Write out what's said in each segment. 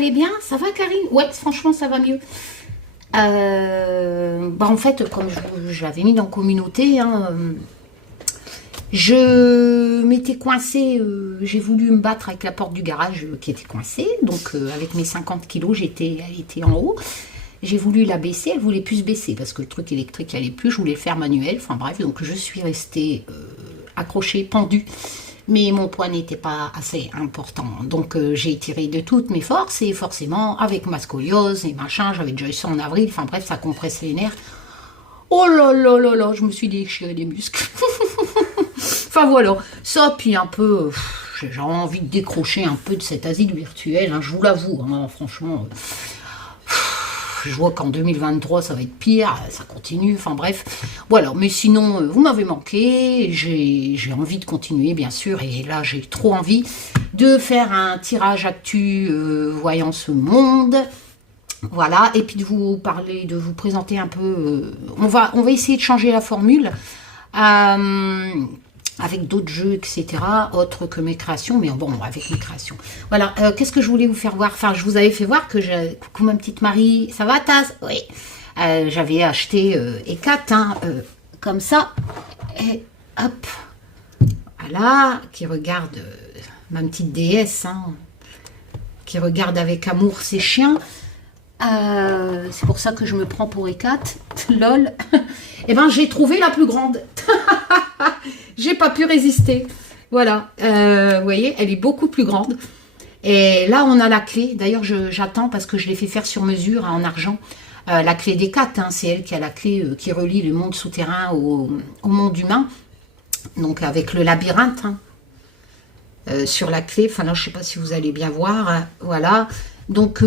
allez bien? Ça va, Karine? Ouais, franchement, ça va mieux. En fait, comme je l'avais mis dans communauté, hein, je m'étais coincée, j'ai voulu me battre avec la porte du garage qui était coincée, donc avec mes 50 kilos, elle était en haut. J'ai voulu la baisser, elle voulait plus se baisser parce que le truc électrique n'allait plus, je voulais le faire manuel, enfin bref, donc je suis restée accrochée, pendue. Mais mon poids n'était pas assez important. Donc j'ai tiré de toutes mes forces et forcément avec ma scoliose et machin, j'avais déjà eu ça en avril, enfin bref, ça compresse les nerfs. Oh là là là là, je me suis déchiré les muscles. Enfin voilà, ça puis un peu, j'ai envie de décrocher un peu de cet asile virtuel, hein, je vous l'avoue, hein, franchement. Je vois qu'en 2023 ça va être pire, ça continue, enfin bref. Voilà, mais sinon vous m'avez manqué, j'ai envie de continuer bien sûr, et là j'ai trop envie de faire un tirage actu voyant ce monde. Voilà, et puis de vous parler, de vous présenter un peu, on va essayer de changer la formule. Avec d'autres jeux, etc., autres que mes créations, mais bon, avec mes créations. Voilà, qu'est-ce que je voulais vous faire voir? Enfin, je vous avais fait voir que coucou ma petite Marie, ça va Taz? Oui. J'avais acheté Ekat, hein, comme ça, et hop, voilà, qui regarde ma petite déesse, hein, qui regarde avec amour ses chiens. C'est pour ça que je me prends pour Ekat, lol. Eh ben, j'ai trouvé la plus grande. J'ai pas pu résister. Voilà, vous voyez, elle est beaucoup plus grande. Et là, on a la clé. D'ailleurs, j'attends parce que je l'ai fait faire sur mesure hein, en argent. La clé des 4, hein, c'est elle qui a la clé qui relie le monde souterrain au monde humain. Donc, avec le labyrinthe hein, sur la clé. Enfin, là, je sais pas si vous allez bien voir. Hein, voilà. Donc,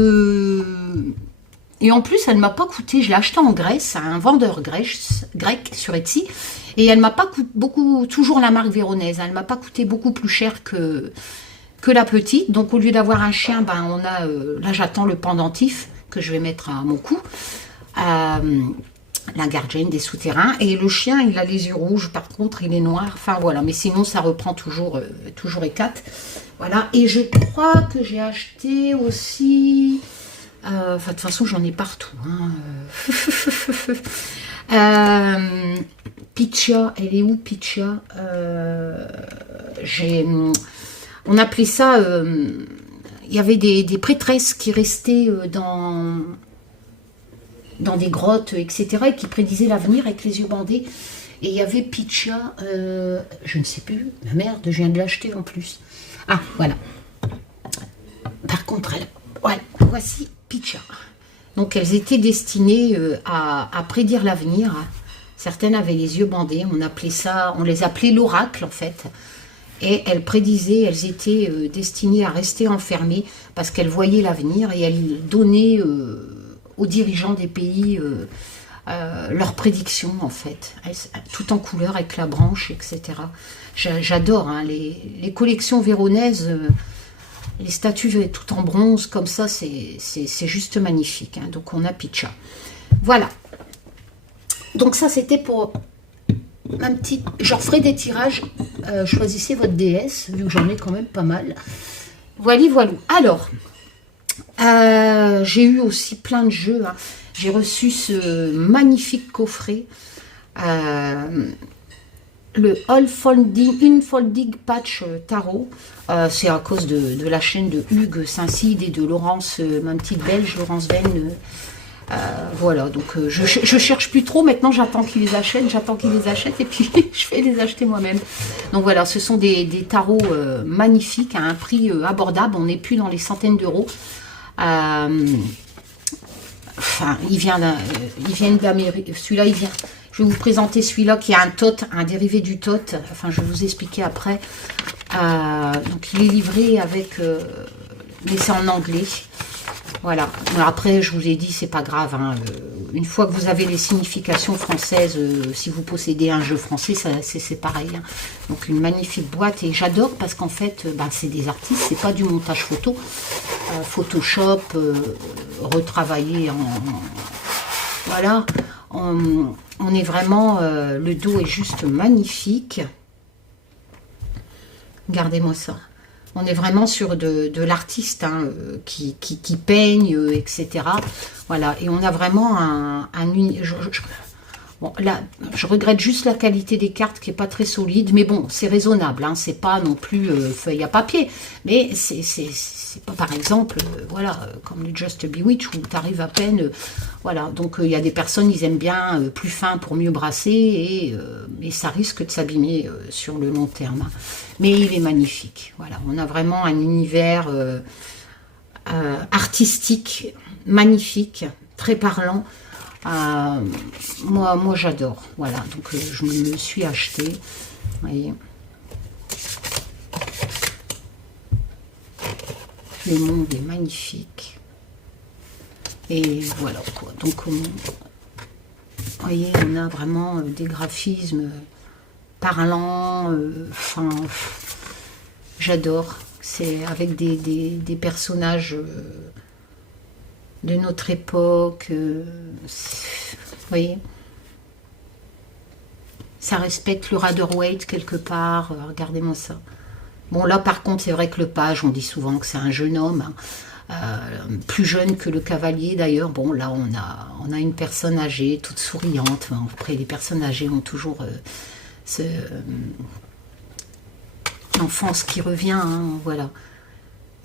et en plus, elle ne m'a pas coûté. Je l'ai acheté en Grèce à un vendeur grec sur Etsy. Et elle m'a pas coûté beaucoup, toujours la marque véronaise, elle m'a pas coûté beaucoup plus cher que la petite. Donc au lieu d'avoir un chien, ben on a, là j'attends le pendentif que je vais mettre à mon cou, la gardienne des souterrains. Et le chien, il a les yeux rouges, par contre il est noir. Enfin voilà, mais sinon ça reprend toujours Ekat. Voilà, et je crois que j'ai acheté aussi... Enfin, de toute façon, j'en ai partout. Hein. Pitcha, elle est où Pitcha? On appelait ça... il y avait des prêtresses qui restaient dans des grottes, etc. et qui prédisaient l'avenir avec les yeux bandés. Et il y avait Pitcha, je ne sais plus, ma merde, je viens de l'acheter en plus. Ah, voilà. Par contre, voilà, voici Pitcha. Donc, elles étaient destinées à prédire l'avenir. Certaines avaient les yeux bandés. On les appelait l'oracle, en fait. Et elles prédisaient, elles étaient destinées à rester enfermées parce qu'elles voyaient l'avenir et elles donnaient aux dirigeants des pays leurs prédictions, en fait. Tout en couleur, avec la branche, etc. J'adore hein, les collections véronaises. Les statues tout en bronze, comme ça, c'est juste magnifique. Hein. Donc, on a Pitcha. Voilà. Donc, ça, c'était pour ma petite... Je referai des tirages. Choisissez votre déesse, vu que j'en ai quand même pas mal. Voilà, voilà. Alors, j'ai eu aussi plein de jeux. Hein. J'ai reçu ce magnifique coffret. Le Unfolding Patch Tarot. C'est à cause de la chaîne de Hugues Saint-Cide et de Laurence, ma petite belge, Laurence Venn. Voilà, donc je cherche plus trop. Maintenant, j'attends qu'ils les achètent, et puis je vais les acheter moi-même. Donc voilà, ce sont des tarots magnifiques à un prix abordable. On n'est plus dans les centaines d'euros. Enfin, ils viennent d'Amérique. Celui-là, il vient... Je vais vous présenter celui-là qui a un tot, un dérivé du tot. Enfin, je vais vous expliquer après. Donc, il est livré avec... mais c'est en anglais. Voilà. Mais après, je vous ai dit, c'est pas grave. Hein. Une fois que vous avez les significations françaises, si vous possédez un jeu français, c'est pareil. Hein. Donc, une magnifique boîte. Et j'adore parce qu'en fait, c'est des artistes. C'est pas du montage photo. Photoshop, retravaillé en... Voilà. On est vraiment... le dos est juste magnifique. Regardez-moi ça. On est vraiment sur de l'artiste hein, qui peigne, etc. Voilà, et on a vraiment bon, là, je regrette juste la qualité des cartes qui n'est pas très solide, mais bon, c'est raisonnable, hein, c'est pas non plus feuille à papier, mais c'est pas par exemple, voilà, comme le Just Bewitch où tu arrives à peine, voilà, donc il y a des personnes, ils aiment bien plus fin pour mieux brasser, et ça risque de s'abîmer sur le long terme, hein. Mais il est magnifique, voilà, on a vraiment un univers artistique, magnifique, très parlant. Moi j'adore, voilà, donc je me le suis acheté, vous voyez. Le monde est magnifique, et voilà quoi, donc vous voyez, on a vraiment des graphismes parlants, enfin, j'adore, c'est avec des personnages de notre époque, vous voyez, ça respecte le Rider-Waite quelque part, regardez-moi ça. Bon là par contre c'est vrai que le page, on dit souvent que c'est un jeune homme, hein, plus jeune que le cavalier d'ailleurs. Bon là on a une personne âgée, toute souriante, enfin, après les personnes âgées ont toujours l'enfance qui revient, hein, voilà.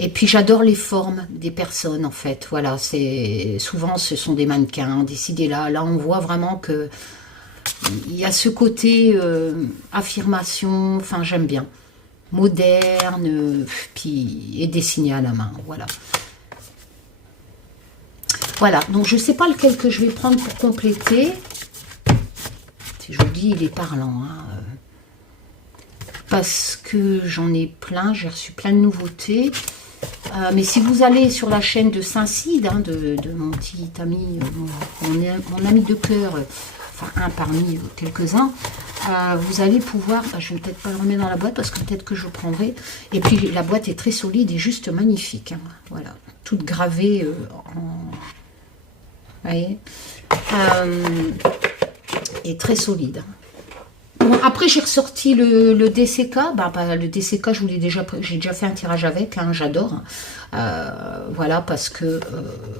Et puis j'adore les formes des personnes en fait, voilà, souvent ce sont des mannequins décidés là on voit vraiment que il y a ce côté affirmation, enfin j'aime bien, moderne, puis et dessiné à la main, voilà. Voilà, donc je sais pas lequel que je vais prendre pour compléter, si je vous dis il est parlant, hein, parce que j'en ai plein, j'ai reçu plein de nouveautés. Mais si vous allez sur la chaîne de Saint-Cide, hein, de mon petit ami, mon ami de cœur, enfin un parmi quelques-uns, vous allez pouvoir, je vais peut-être pas le remettre dans la boîte parce que peut-être que je le prendrai, et puis la boîte est très solide et juste magnifique, hein, voilà, toute gravée en... Vous voyez, et très solide. Bon, après j'ai ressorti le DCK, le DCK j'ai déjà fait un tirage avec, hein, j'adore, voilà, parce que,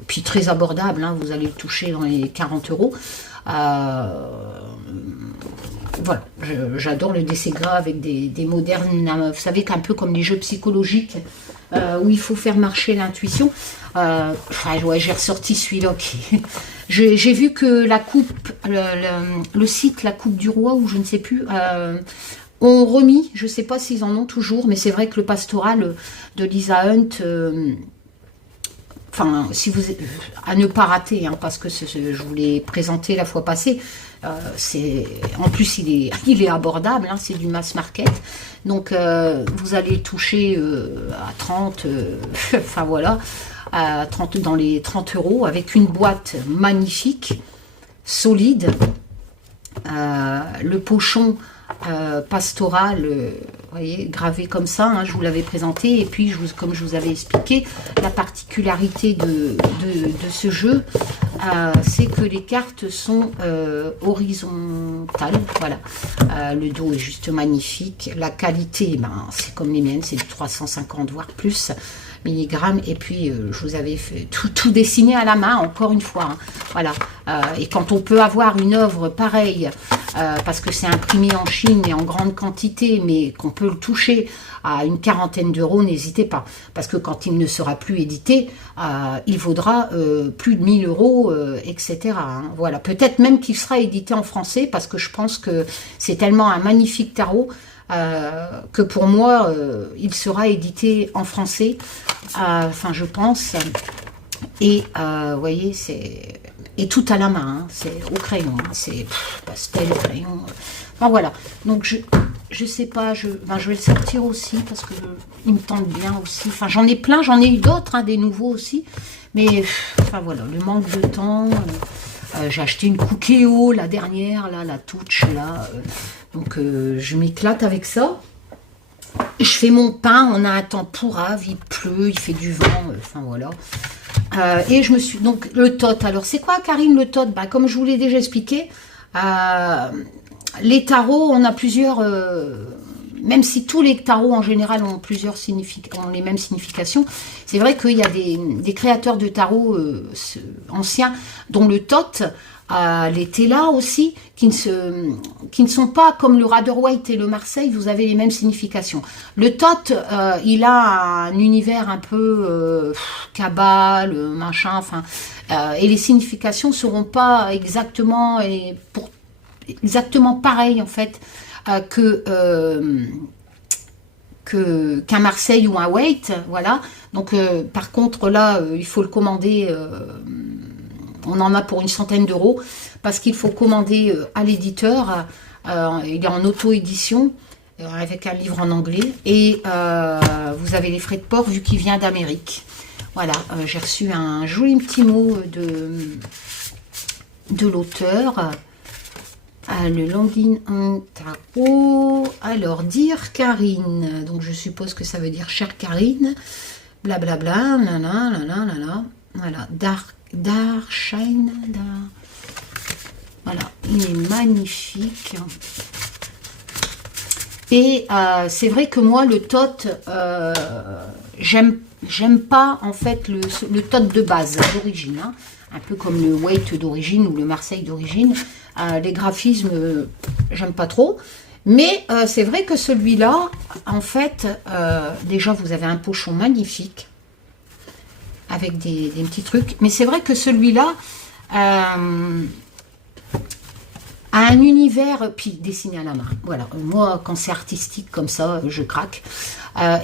puis très abordable, hein, vous allez le toucher dans les 40 €, voilà, j'adore le DCK avec des modernes, vous savez qu'un peu comme les jeux psychologiques, où il faut faire marcher l'intuition, ouais, j'ai ressorti celui-là qui... J'ai vu que la coupe, le site La Coupe du Roi, ou je ne sais plus, ont remis, je ne sais pas s'ils en ont toujours, mais c'est vrai que le pastoral de Lisa Hunt, enfin, si vous, à ne pas rater, hein, parce que je vous l'ai présenté la fois passée, en plus il est abordable, hein, c'est du mass market, donc vous allez toucher à 30, enfin voilà, à 30, dans les 30 € avec une boîte magnifique, solide, le pochon pastoral, vous voyez, gravé comme ça, hein, je vous l'avais présenté, et puis comme je vous avais expliqué, la particularité de ce jeu, c'est que les cartes sont horizontales, voilà, le dos est juste magnifique, la qualité, c'est comme les miennes, c'est du 350 voire plus milligrammes, et puis je vous avais fait tout dessiné à la main, encore une fois, hein, voilà, et quand on peut avoir une œuvre pareille, parce que c'est imprimé en Chine et en grande quantité, mais qu'on peut le toucher à une quarantaine d'euros, n'hésitez pas, parce que quand il ne sera plus édité, il vaudra plus de 1000 €, etc. Hein, voilà, peut-être même qu'il sera édité en français, parce que je pense que c'est tellement un magnifique tarot, que pour moi, il sera édité en français, enfin je pense, et vous voyez, c'est... Et tout à la main, hein, c'est au crayon, hein, c'est pastel, crayon. Enfin voilà, donc je sais pas, je vais le sortir aussi parce que il me tente bien aussi. Enfin j'en ai plein, j'en ai eu d'autres, hein, des nouveaux aussi. Mais enfin voilà, le manque de temps. J'ai acheté une Cookéo, la dernière, là, la Touch, là. Donc je m'éclate avec ça. Je fais mon pain, on a un temps pourrave, il pleut, il fait du vent, enfin voilà. Et je me suis... Donc, le tot. Alors, c'est quoi, Karine, le tot? Comme je vous l'ai déjà expliqué, les tarots, on a plusieurs même si tous les tarots en général ont ont les mêmes significations, c'est vrai qu'il y a des créateurs de tarots anciens, dont le Thoth, les Tela aussi, qui ne sont pas comme le Rider-Waite et le Marseille, vous avez les mêmes significations. Le Thoth, il a un univers un peu cabale, machin, enfin, et les significations seront pas exactement pareilles en fait qu'un Marseille ou un Waite, voilà. Donc par contre là, il faut le commander. On en a pour une centaine d'euros parce qu'il faut commander à l'éditeur. Il est en auto-édition avec un livre en anglais et vous avez les frais de port vu qu'il vient d'Amérique. Voilà, j'ai reçu un joli petit mot de l'auteur. Le Longin en tarot. Alors, dire Karine. Donc, je suppose que ça veut dire chère Karine. Blablabla. Nanana. Voilà, Darshine. Voilà, il est magnifique. Et c'est vrai que moi, le Thoth, j'aime pas en fait le Thoth de base, d'origine. Hein. Un peu comme le Waite d'origine ou le Marseille d'origine. Les graphismes, j'aime pas trop. Mais c'est vrai que celui-là, en fait, déjà vous avez un pochon magnifique avec des petits trucs. Mais c'est vrai que celui-là a un univers, puis dessiné à la main. Voilà, moi quand c'est artistique comme ça, je craque.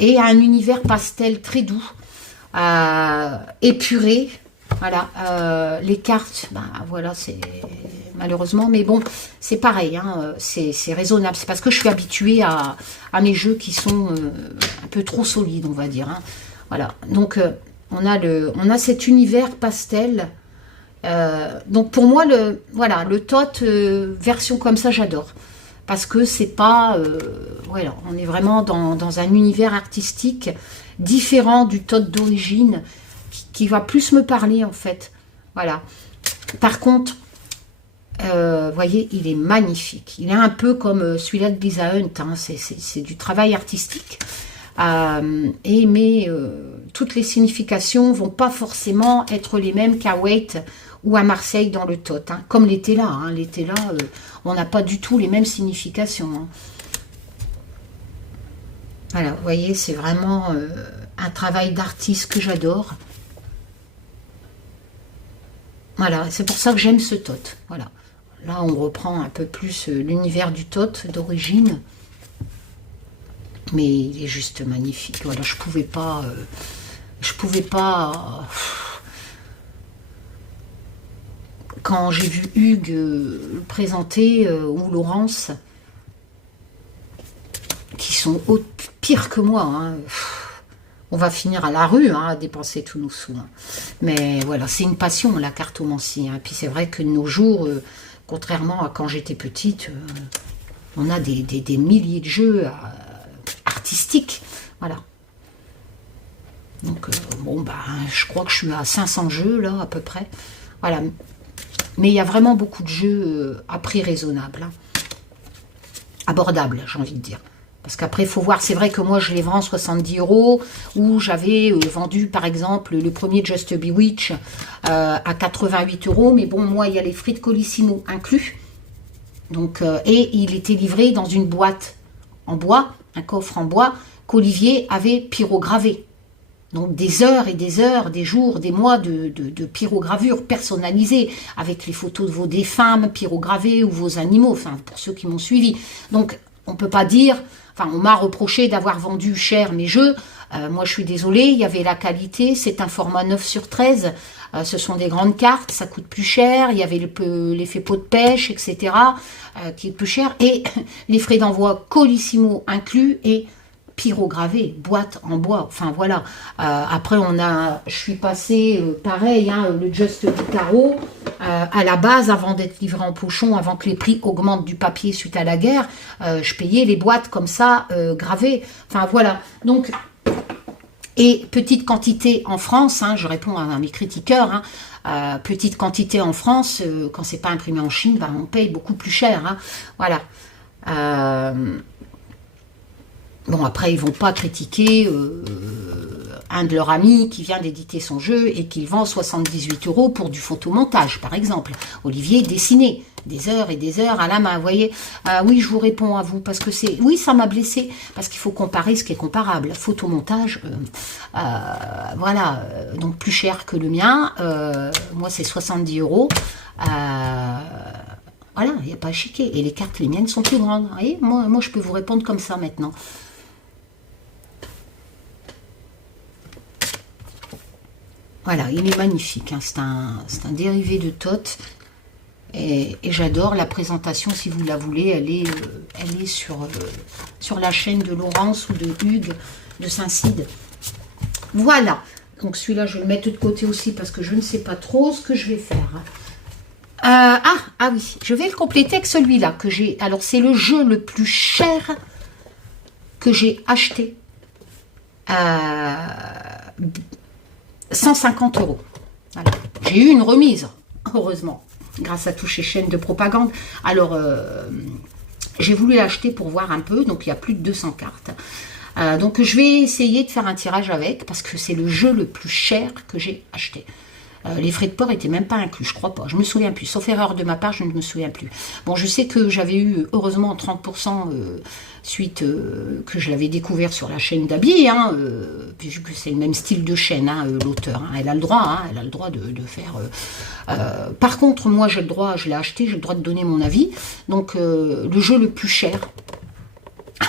Et a un univers pastel très doux, épuré. Voilà, les cartes, ben voilà, c'est malheureusement, mais bon, c'est pareil, hein, c'est raisonnable. C'est parce que je suis habituée à mes jeux qui sont un peu trop solides, on va dire. Hein. Voilà, donc on a cet univers pastel. Donc pour moi, le Thoth version comme ça, j'adore. Parce que c'est pas... voilà, on est vraiment dans un univers artistique différent du Thoth d'origine, qui va plus me parler en fait. Voilà. Par contre, voyez, il est magnifique. Il est un peu comme celui-là de Lisa Hunt. Hein. C'est du travail artistique. Mais toutes les significations vont pas forcément être les mêmes qu'à Waite ou à Marseille dans le Thoth. Hein. Comme l'été là. Hein. L'été là, on n'a pas du tout les mêmes significations. Hein. Voilà, vous voyez, c'est vraiment un travail d'artiste que j'adore. Voilà, c'est pour ça que j'aime ce Thoth. Voilà. Là, on reprend un peu plus l'univers du Thoth d'origine. Mais il est juste magnifique. Voilà, je pouvais pas... quand j'ai vu Hugues le présenter, ou Laurence, qui sont pires que moi, hein. On va finir à la rue hein, à dépenser tous nos sous. Hein. Mais voilà, c'est une passion, la cartomancie. Hein. Puis c'est vrai que de nos jours, contrairement à quand j'étais petite, on a des milliers de jeux artistiques. Voilà. Donc, bon, bah, je crois que je suis à 500 jeux, là, à peu près. Voilà. Mais il y a vraiment beaucoup de jeux à prix raisonnable. Hein. Abordable, j'ai envie de dire. Parce qu'après, il faut voir, c'est vrai que moi, je les vends 70 €, ou j'avais vendu, par exemple, le premier Just Bewitch à 88 €, mais bon, moi, il y a les frais de Colissimo inclus. Donc, et il était livré dans une boîte en bois, un coffre en bois, qu'Olivier avait pyrogravé. Donc, des heures et des heures, des jours, des mois de pyrogravure personnalisée, avec les photos de vos défunts pyrogravés ou vos animaux, enfin, pour ceux qui m'ont suivi. Donc, on ne peut pas dire... Enfin, on m'a reproché d'avoir vendu cher mes jeux. Moi, je suis désolée, il y avait la qualité. C'est un format 9/13. Ce sont des grandes cartes, ça coûte plus cher. Il y avait l'effet pot de pêche, etc. Qui est plus cher. Et les frais d'envoi Colissimo inclus et pyrogravé, boîte en bois. Enfin, voilà. Après, je suis passée, pareil, hein, le Just Tarot. À la base, avant d'être livré en pochon, avant que les prix augmentent du papier suite à la guerre, je payais les boîtes comme ça, gravées. Enfin, voilà. Donc, et petite quantité en France, hein, je réponds à mes critiqueurs, hein, petite quantité en France, quand c'est pas imprimé en Chine, ben, on paye beaucoup plus cher. Hein, voilà. Bon, après, ils vont pas critiquer un de leurs amis qui vient d'éditer son jeu et qui le vend 78 € pour du photomontage, par exemple. Olivier dessiné, des heures et des heures à la main, vous voyez. Oui, je vous réponds à vous, parce que c'est... Oui, ça m'a blessé, parce qu'il faut comparer ce qui est comparable. Photomontage, voilà, donc plus cher que le mien. Moi, c'est 70 €. Voilà, il n'y a pas à chiquer. Et les cartes, les miennes, sont plus grandes. Vous voyez, moi, je peux vous répondre comme ça maintenant. Voilà, il est magnifique. Hein. C'est un dérivé de Thoth. Et j'adore la présentation, si vous la voulez. Elle est sur la chaîne de Laurence ou de Hugues de Saint-Cide. Voilà. Donc celui-là, je vais le mettre de côté aussi parce que je ne sais pas trop ce que je vais faire. Ah oui, je vais le compléter avec celui-là que j'ai. Alors, c'est le jeu le plus cher que j'ai acheté. 150 €. Voilà. J'ai eu une remise, heureusement, grâce à Toucher chaîne de propagande. Alors, j'ai voulu l'acheter pour voir un peu, donc il y a plus de 200 cartes. Donc, je vais essayer de faire un tirage avec, parce que c'est le jeu le plus cher que j'ai acheté. Les frais de port n'étaient même pas inclus, je crois pas. Je me souviens plus. Sauf erreur de ma part, je ne me souviens plus. Bon, je sais que j'avais eu, heureusement, 30% suite que je l'avais découvert sur la chaîne d'Abi, hein, puisque c'est le même style de chaîne, hein, l'auteur. Hein, elle a le droit, hein, elle a le droit de faire... par contre, moi, j'ai le droit, je l'ai acheté, j'ai le droit de donner mon avis. Donc, le jeu le plus cher...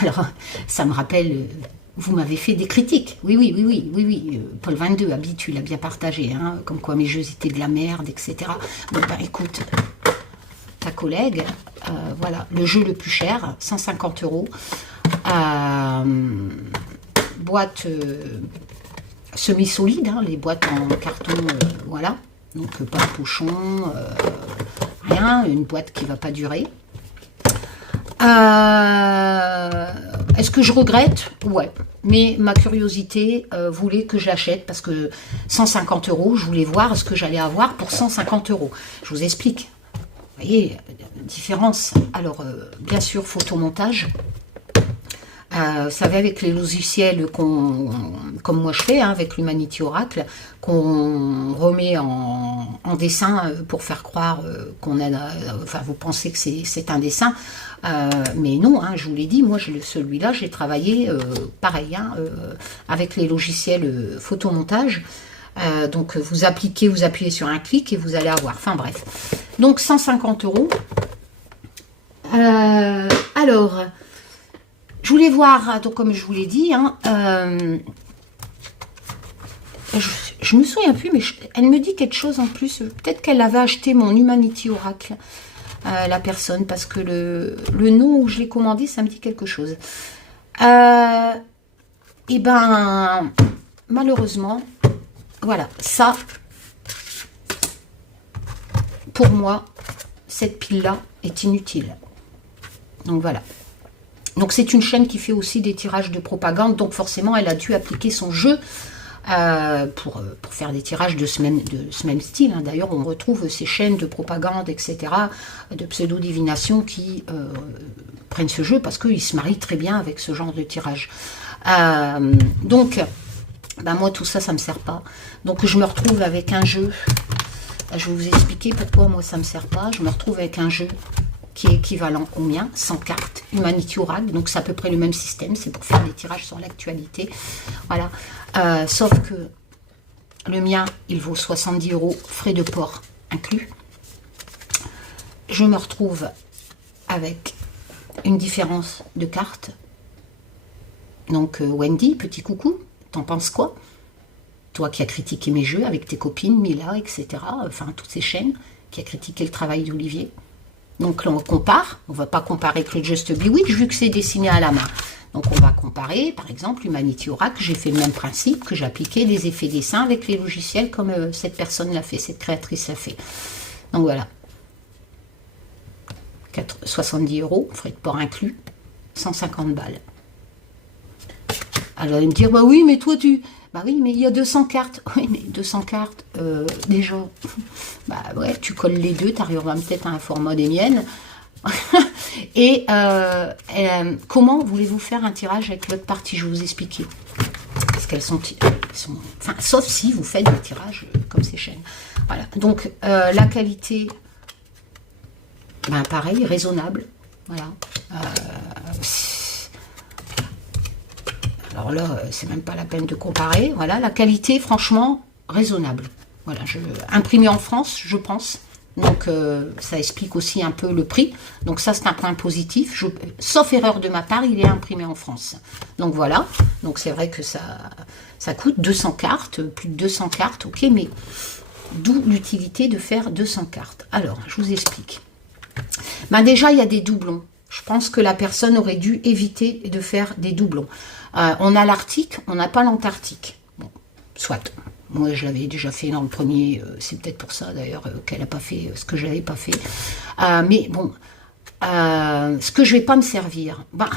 Alors, ça me rappelle... Vous m'avez fait des critiques, oui. Paul 22, Abi, tu l'as bien partagé, hein, comme quoi mes jeux étaient de la merde, etc. Bon, ben écoute, ta collègue, voilà, le jeu le plus cher, 150 €, boîte semi-solide, hein, les boîtes en carton, voilà, donc pas de pochon, rien, une boîte qui ne va pas durer. Est-ce que je regrette? Ouais. Mais ma curiosité voulait que je l'achète parce que 150 €, je voulais voir ce que j'allais avoir pour 150 €. Je vous explique. Vous voyez, différence. Alors, bien sûr, photomontage. Vous savez, avec les logiciels comme moi je fais, hein, avec l'Humanity Oracle, qu'on remet en dessin pour faire croire qu'on a... Enfin, vous pensez que c'est un dessin, mais non, hein, je vous l'ai dit, moi, celui-là, j'ai travaillé pareil, hein, avec les logiciels photomontage. Donc, vous appuyez sur un clic et vous allez avoir... Enfin, bref. Donc, 150 €. Alors... Je voulais voir, donc comme je vous l'ai dit, hein, je me souviens plus, mais elle me dit quelque chose en plus. Peut-être qu'elle avait acheté mon Humanity Oracle, la personne, parce que le nom où je l'ai commandé, ça me dit quelque chose. Et ben, malheureusement, voilà, ça, pour moi, cette pile-là est inutile. Donc voilà. Donc c'est une chaîne qui fait aussi des tirages de propagande, donc forcément elle a dû appliquer son jeu pour faire des tirages de ce même style. Hein. D'ailleurs on retrouve ces chaînes de propagande, etc., de pseudo-divination qui prennent ce jeu parce qu'ils se marient très bien avec ce genre de tirage. Donc ben moi tout ça, ça ne me sert pas. Donc je me retrouve avec un jeu, je vais vous expliquer pourquoi moi ça ne me sert pas. Je me retrouve avec un jeu qui est équivalent au mien, 100 cartes, Humanity Oracle, donc c'est à peu près le même système, c'est pour faire des tirages sur l'actualité, voilà, sauf que le mien, il vaut 70 €, frais de port inclus. Je me retrouve avec une différence de cartes, donc Wendy, petit coucou, t'en penses quoi? Toi qui as critiqué mes jeux avec tes copines, Mila, etc., enfin toutes ces chaînes, qui a critiqué le travail d'Olivier. Donc là, on compare. On ne va pas comparer avec le Just Bewitch, vu que c'est dessiné à la main. Donc on va comparer, par exemple, Humanity Oracle. J'ai fait le même principe, que j'ai appliqué des effets dessins avec les logiciels comme cette personne l'a fait, cette créatrice l'a fait. Donc voilà. 70 €, frais de port inclus, 150 balles. Alors, il me dire, bah oui, mais toi, Bah oui, mais il y a 200 cartes. Oui, mais 200 cartes, déjà. Bah ouais, tu colles les deux, tu arriveras peut-être à un format des miennes. Et comment voulez-vous faire un tirage avec l'autre partie? Je vais vous expliquer. Parce qu'elles sont... Enfin, sauf si vous faites des tirages comme ces chaînes. Voilà. Donc, la qualité, ben, pareil, raisonnable. Voilà. Alors là, c'est même pas la peine de comparer. Voilà, la qualité, franchement, raisonnable. Voilà, imprimé en France, je pense. Donc, ça explique aussi un peu le prix. Donc, ça, c'est un point positif. Sauf erreur de ma part, il est imprimé en France. Donc, voilà. Donc, c'est vrai que ça coûte 200 cartes, plus de 200 cartes, ok, mais d'où l'utilité de faire 200 cartes. Alors, je vous explique. Ben, déjà, il y a des doublons. Je pense que la personne aurait dû éviter de faire des doublons. On a l'Arctique, on n'a pas l'Antarctique. Bon, soit. Moi, je l'avais déjà fait dans le premier. C'est peut-être pour ça, d'ailleurs, qu'elle n'a pas fait ce que je n'avais pas fait. Mais bon, ce que je ne vais pas me servir. Ben,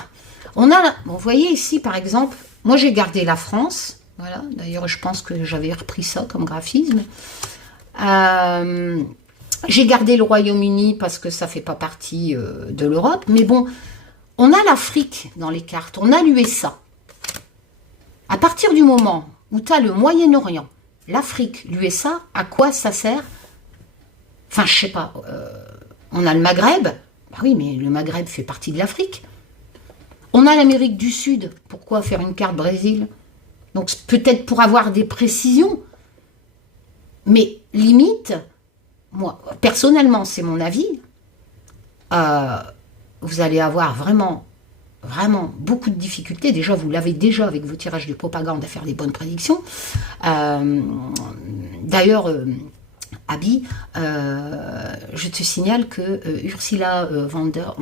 on a, bon, vous voyez ici, par exemple, moi, j'ai gardé la France. Voilà. D'ailleurs, je pense que j'avais repris ça comme graphisme. J'ai gardé le Royaume-Uni parce que ça ne fait pas partie de l'Europe. Mais bon, on a l'Afrique dans les cartes. On a l'USA. À partir du moment où tu as le Moyen-Orient, l'Afrique, l'USA, à quoi ça sert? Enfin, je sais pas. On a le Maghreb. Bah oui, mais le Maghreb fait partie de l'Afrique. On a l'Amérique du Sud. Pourquoi faire une carte Brésil? Donc, peut-être pour avoir des précisions. Mais limite, moi, personnellement, c'est mon avis. Vous allez avoir vraiment beaucoup de difficultés. Déjà, vous l'avez déjà avec vos tirages de propagande à faire des bonnes prédictions. D'ailleurs, Abby, je te signale que Ursula von der...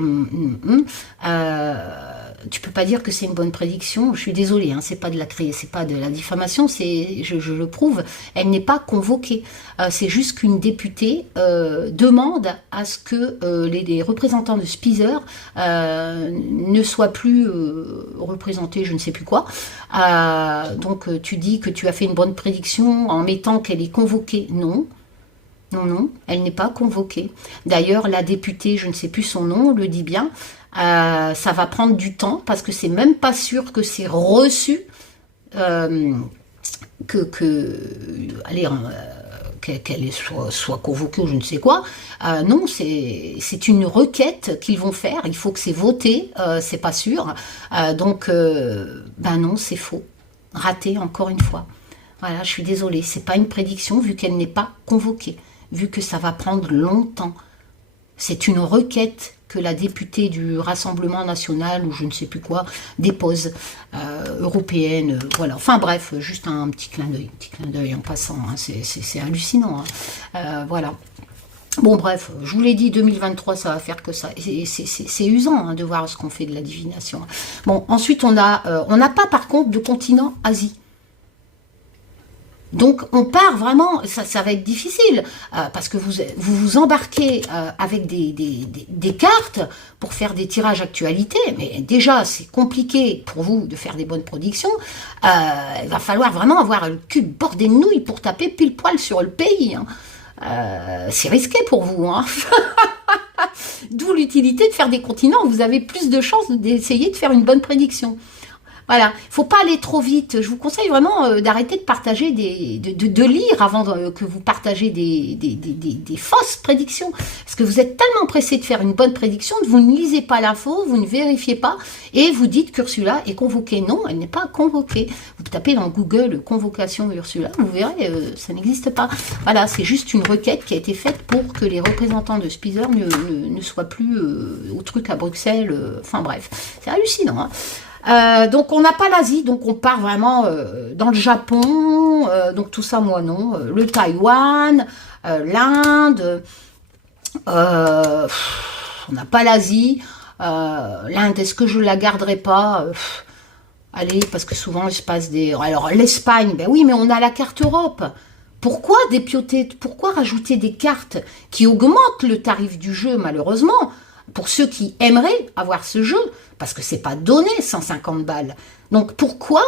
tu peux pas dire que c'est une bonne prédiction. Je suis désolée, hein, c'est pas de la diffamation, je le prouve. Elle n'est pas convoquée. C'est juste qu'une députée demande à ce que les représentants de Spicer ne soient plus représentés, je ne sais plus quoi. Donc tu dis que tu as fait une bonne prédiction en mettant qu'elle est convoquée. Non. Non, elle n'est pas convoquée. D'ailleurs, la députée, je ne sais plus son nom, le dit bien, ça va prendre du temps parce que c'est même pas sûr que c'est reçu, qu'elle soit convoquée ou je ne sais quoi. Non, c'est une requête qu'ils vont faire. Il faut que c'est voté, c'est pas sûr. Donc, ben non, c'est faux. Raté encore une fois. Voilà, je suis désolée, c'est pas une prédiction vu qu'elle n'est pas convoquée, vu que ça va prendre longtemps. C'est une requête que la députée du Rassemblement National, ou je ne sais plus quoi, dépose, européenne, voilà. Enfin bref, juste un petit clin d'œil en passant, hein, c'est hallucinant. Hein. Voilà. Bon bref, je vous l'ai dit, 2023, ça va faire que ça. C'est usant hein, de voir ce qu'on fait de la divination. Bon, ensuite on n'a pas par contre de continent Asie. Donc on part vraiment, ça va être difficile, parce que vous embarquez avec des cartes pour faire des tirages actualité, mais déjà c'est compliqué pour vous de faire des bonnes prédictions, il va falloir vraiment avoir le cul bordé de nouilles pour taper pile poil sur le pays, hein. C'est risqué pour vous, hein. D'où l'utilité de faire des continents, vous avez plus de chances d'essayer de faire une bonne prédiction. Voilà, il ne faut pas aller trop vite. Je vous conseille vraiment d'arrêter de partager, de lire avant que vous partagez des fausses prédictions. Parce que vous êtes tellement pressé de faire une bonne prédiction, vous ne lisez pas l'info, vous ne vérifiez pas, et vous dites qu'Ursula est convoquée. Non, elle n'est pas convoquée. Vous tapez dans Google convocation Ursula, vous verrez, ça n'existe pas. Voilà, c'est juste une requête qui a été faite pour que les représentants de Spicer ne soient plus au truc à Bruxelles. Enfin bref, c'est hallucinant, hein. Donc on n'a pas l'Asie, donc on part vraiment dans le Japon, donc tout ça moi non, le Taïwan, l'Inde, on n'a pas l'Asie, l'Inde est-ce que je la garderai pas, allez, parce que souvent il se passe des... Alors l'Espagne, ben oui mais on a la carte Europe. Pourquoi dépioter, pourquoi rajouter des cartes qui augmentent le tarif du jeu malheureusement? Pour ceux qui aimeraient avoir ce jeu, parce que c'est pas donné 150 balles. Donc pourquoi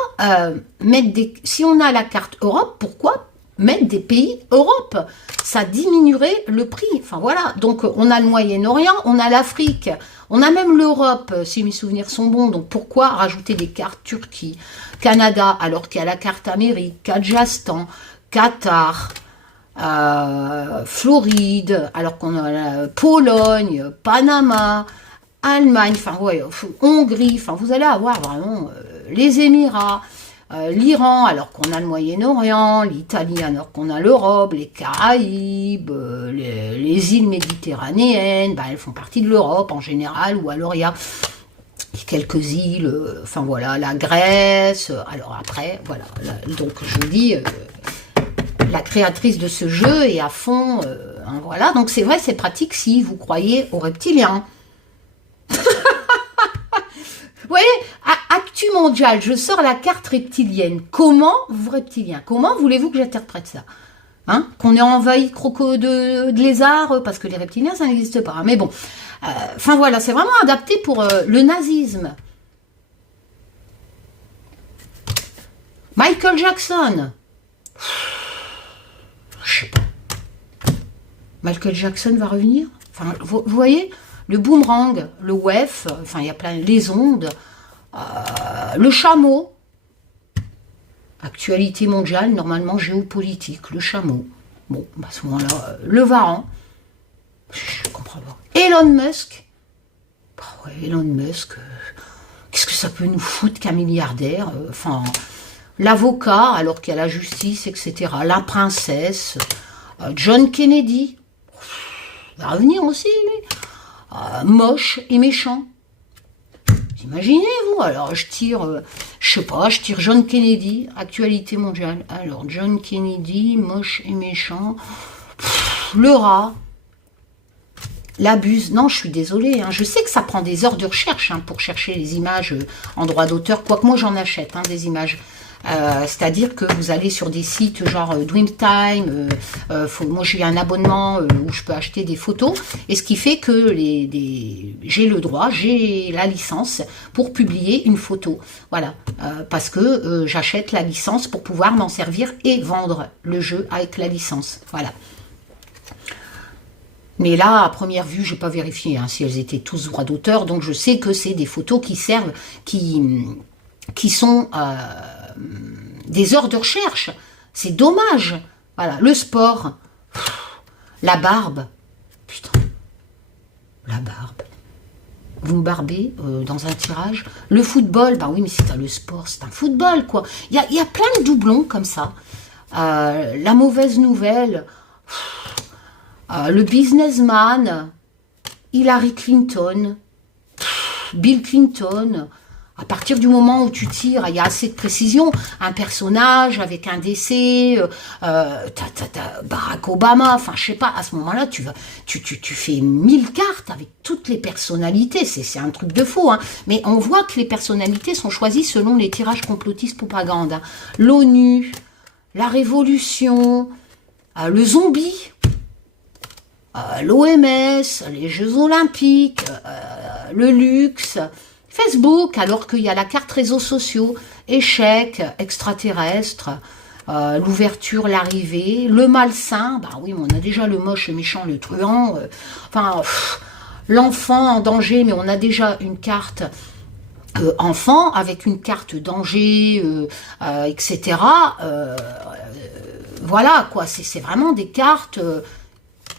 mettre des... Si on a la carte Europe, pourquoi mettre des pays Europe. Ça diminuerait le prix. Enfin voilà, donc on a le Moyen-Orient, on a l'Afrique, on a même l'Europe, si mes souvenirs sont bons. Donc pourquoi rajouter des cartes Turquie, Canada, alors qu'il y a la carte Amérique, Kazachstan, Qatar, Floride, alors qu'on a la Pologne, Panama, Allemagne, enfin ouais, Hongrie, enfin vous allez avoir vraiment les Émirats, l'Iran alors qu'on a le Moyen-Orient, l'Italie alors qu'on a l'Europe, les Caraïbes, les îles méditerranéennes, bah, elles font partie de l'Europe en général, ou alors il y a quelques îles, enfin voilà, la Grèce, alors après, voilà, donc je vous dis, la créatrice de ce jeu est à fond, hein, voilà, donc c'est vrai, c'est pratique si vous croyez aux reptiliens. Vous voyez, Actu Mondial, je sors la carte reptilienne. Comment, vous reptiliens, comment voulez-vous que j'interprète ça, hein? Qu'on ait envahi de lézards, parce que les reptiliens, ça n'existe pas. Mais bon, enfin voilà, c'est vraiment adapté pour le nazisme. Michael Jackson. Je sais pas. Michael Jackson va revenir? Enfin, vous voyez, le boomerang, le WEF, enfin il y a plein, les ondes, le chameau, actualité mondiale, normalement géopolitique, le chameau, bon, à ce moment-là, le varan, je comprends pas. Elon Musk, bah ouais, Elon Musk, qu'est-ce que ça peut nous foutre qu'un milliardaire, enfin, l'avocat, alors qu'il y a la justice, etc., la princesse, John Kennedy, va revenir aussi, lui. Moche et méchant. Imaginez-vous, alors je tire, je sais pas, je tire John Kennedy, actualité mondiale. Alors, John Kennedy, moche et méchant. Le rat. L'abuse. Non, je suis désolée, hein. Je sais que ça prend des heures de recherche, hein, pour chercher les images en droit d'auteur, quoique moi j'en achète, hein, des images. C'est-à-dire que vous allez sur des sites genre Dreamtime, moi j'ai un abonnement où je peux acheter des photos, et ce qui fait que j'ai le droit, j'ai la licence pour publier une photo, voilà, parce que j'achète la licence pour pouvoir m'en servir et vendre le jeu avec la licence, voilà. Mais là, à première vue, j'ai pas vérifié, hein, si elles étaient tous droits d'auteur, donc je sais que c'est des photos qui servent, qui sont des heures de recherche. C'est dommage. Voilà, le sport, la barbe, putain, la barbe. Vous me barbez dans un tirage. Le football, bah oui, mais si t'as le sport, c'est un football, quoi. Il y a plein de doublons comme ça. La mauvaise nouvelle, le businessman, Hillary Clinton, Bill Clinton. À partir du moment où tu tires, il y a assez de précision. Un personnage avec un décès, t'as Barack Obama, enfin je sais pas, à ce moment-là, tu fais 1000 cartes avec toutes les personnalités, c'est un truc de fou, hein. Mais on voit que les personnalités sont choisies selon les tirages complotistes propagande, hein. L'ONU, la Révolution, le zombie, l'OMS, les Jeux Olympiques, le luxe, Facebook, alors qu'il y a la carte réseaux sociaux, échec, extraterrestre, l'ouverture, l'arrivée, le malsain, bah oui, mais on a déjà le moche, le méchant, le truand, enfin, l'enfant en danger, mais on a déjà une carte enfant, avec une carte danger, etc. Voilà, quoi, c'est vraiment des cartes,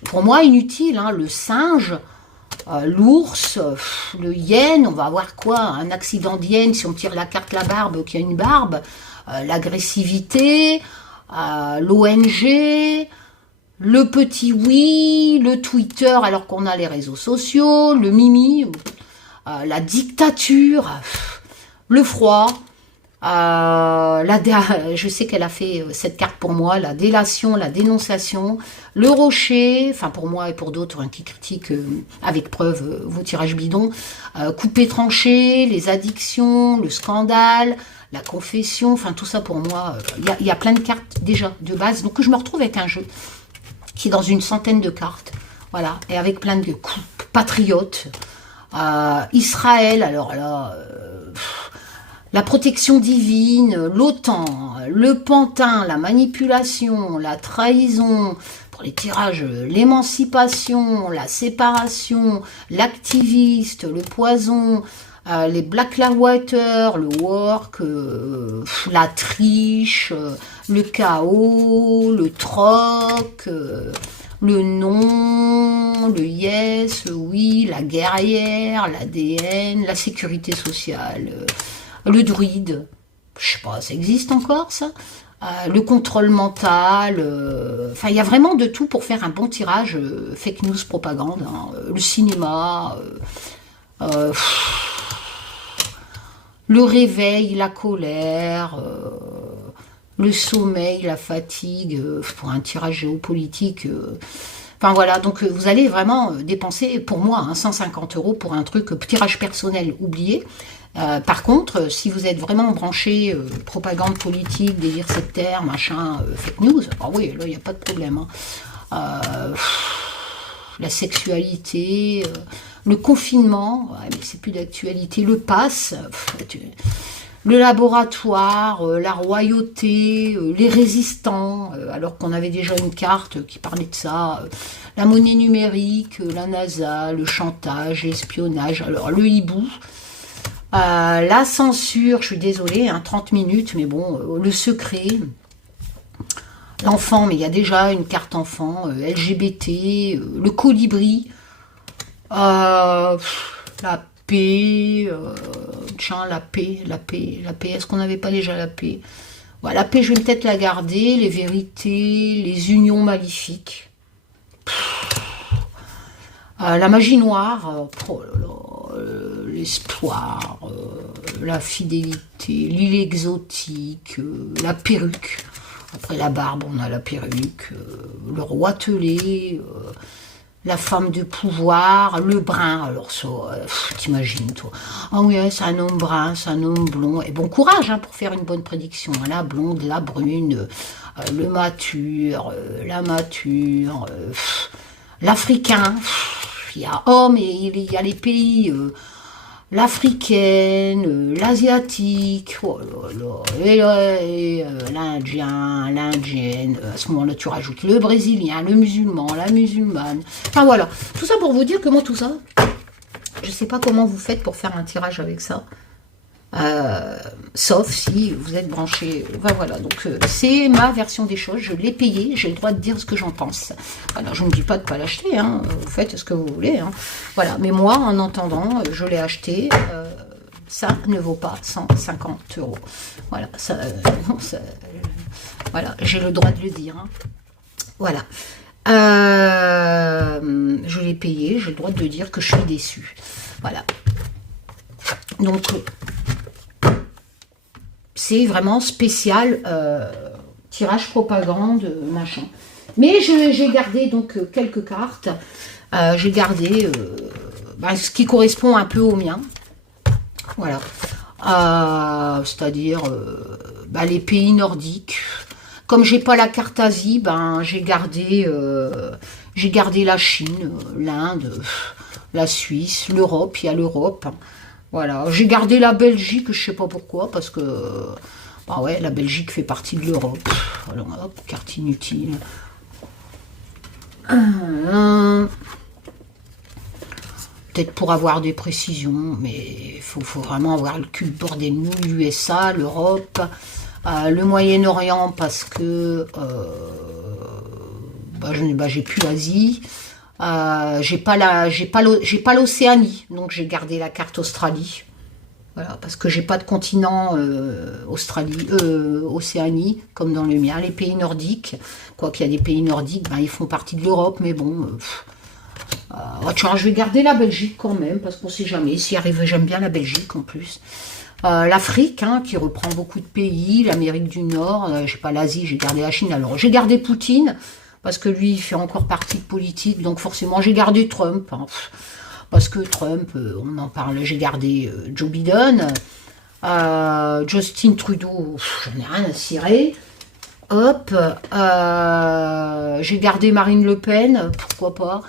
pour moi, inutiles, hein. Le singe, l'ours, le hyène, on va avoir quoi? Un accident d'hyène, si on tire la carte la barbe, qu'il y a une barbe, l'agressivité, l'ONG, le petit oui, le Twitter alors qu'on a les réseaux sociaux, le mimi, la dictature, le froid, je sais qu'elle a fait cette carte pour moi, la délation, la dénonciation, le rocher, enfin pour moi et pour d'autres, hein, qui critiquent avec preuve vos tirages bidons, couper tranché, les addictions, le scandale, la confession, enfin tout ça pour moi, il y a plein de cartes déjà de base, donc je me retrouve avec un jeu qui est dans une centaine de cartes, voilà, et avec plein de coups patriotes, Israël, alors là, la protection divine, l'OTAN, le pantin, la manipulation, la trahison, pour les tirages, l'émancipation, la séparation, l'activiste, le poison, les black water, le work, la triche, le chaos, le troc, le non, le yes, le oui, la guerrière, l'ADN, la sécurité sociale, le druide, je sais pas, ça existe encore ça, le contrôle mental, enfin il y a vraiment de tout pour faire un bon tirage, fake news, propagande, hein, le cinéma, le réveil, la colère, le sommeil, la fatigue, pour un tirage géopolitique. Enfin voilà, donc vous allez vraiment dépenser, pour moi, hein, 150 € pour un truc, tirage personnel, oublié. Par contre, si vous êtes vraiment branché propagande politique, délire sectaire, machin, fake news, ah oui, là, il n'y a pas de problème. Hein. La sexualité, le confinement, ouais, mais c'est plus d'actualité, le pass, le laboratoire, la royauté, les résistants, alors qu'on avait déjà une carte qui parlait de ça, la monnaie numérique, la NASA, le chantage, l'espionnage, alors le hibou, la censure, je suis désolée, hein, 30 minutes, mais bon, le secret, l'enfant, mais il y a déjà une carte enfant, LGBT, le colibri, la paix, tiens, la paix, est-ce qu'on n'avait pas déjà la paix? Voilà, la paix, je vais peut-être la garder, les vérités, les unions maléfiques, la magie noire, oh là là, l'espoir, la fidélité, l'île exotique, la perruque, après la barbe, on a la perruque, le roitelet, la femme de pouvoir, le brun, alors ça, t'imagines toi. Ah oui, c'est un homme brun, c'est un homme blond, et bon courage hein, pour faire une bonne prédiction, hein, la blonde, la brune, le mature, la mature, l'africain, il y a hommes et il y a les pays, l'africaine, l'asiatique, oh là là, et l'indien, l'indienne, à ce moment-là tu rajoutes le brésilien, le musulman, la musulmane, enfin voilà, tout ça pour vous dire que moi tout ça, je sais pas comment vous faites pour faire un tirage avec ça, sauf si vous êtes branché, enfin voilà, donc c'est ma version des choses, je l'ai payé, j'ai le droit de dire ce que j'en pense, alors je ne dis pas de ne pas l'acheter, hein, vous faites ce que vous voulez, hein. Voilà, mais moi en entendant, je l'ai acheté, ça ne vaut pas 150 €, voilà, ça, voilà, j'ai le droit de le dire, hein. Voilà, je l'ai payé, j'ai le droit de dire que je suis déçue, voilà, donc c'est vraiment spécial, tirage propagande, machin. Mais j'ai gardé donc quelques cartes. J'ai gardé ce qui correspond un peu au mien. Voilà. C'est-à-dire les pays nordiques. Comme j'ai pas la carte Asie, j'ai gardé la Chine, l'Inde, la Suisse, l'Europe. Il y a l'Europe. Voilà, j'ai gardé la Belgique, je sais pas pourquoi, parce que ouais, la Belgique fait partie de l'Europe. Alors, hop, carte inutile. Peut-être pour avoir des précisions, mais il faut vraiment avoir le cul de bordel, nous, l'USA, l'Europe, le Moyen-Orient, parce que j'ai plus l'Asie. J'ai pas l'Océanie, donc j'ai gardé la carte Australie. Voilà, parce que j'ai pas de continent Océanie, comme dans le mien. Les pays nordiques, quoi qu'il y a des pays nordiques, ils font partie de l'Europe, mais bon. Je vais garder la Belgique quand même, parce qu'on sait jamais. S'il arrive, j'aime bien la Belgique en plus. L'Afrique, hein, qui reprend beaucoup de pays, l'Amérique du Nord, j'ai pas l'Asie, j'ai gardé la Chine. Alors j'ai gardé Poutine, parce que lui, il fait encore partie de politique, donc forcément, j'ai gardé Trump, hein, parce que Trump, on en parle, j'ai gardé Joe Biden, Justin Trudeau, j'en ai rien à cirer, hop, j'ai gardé Marine Le Pen, pourquoi pas,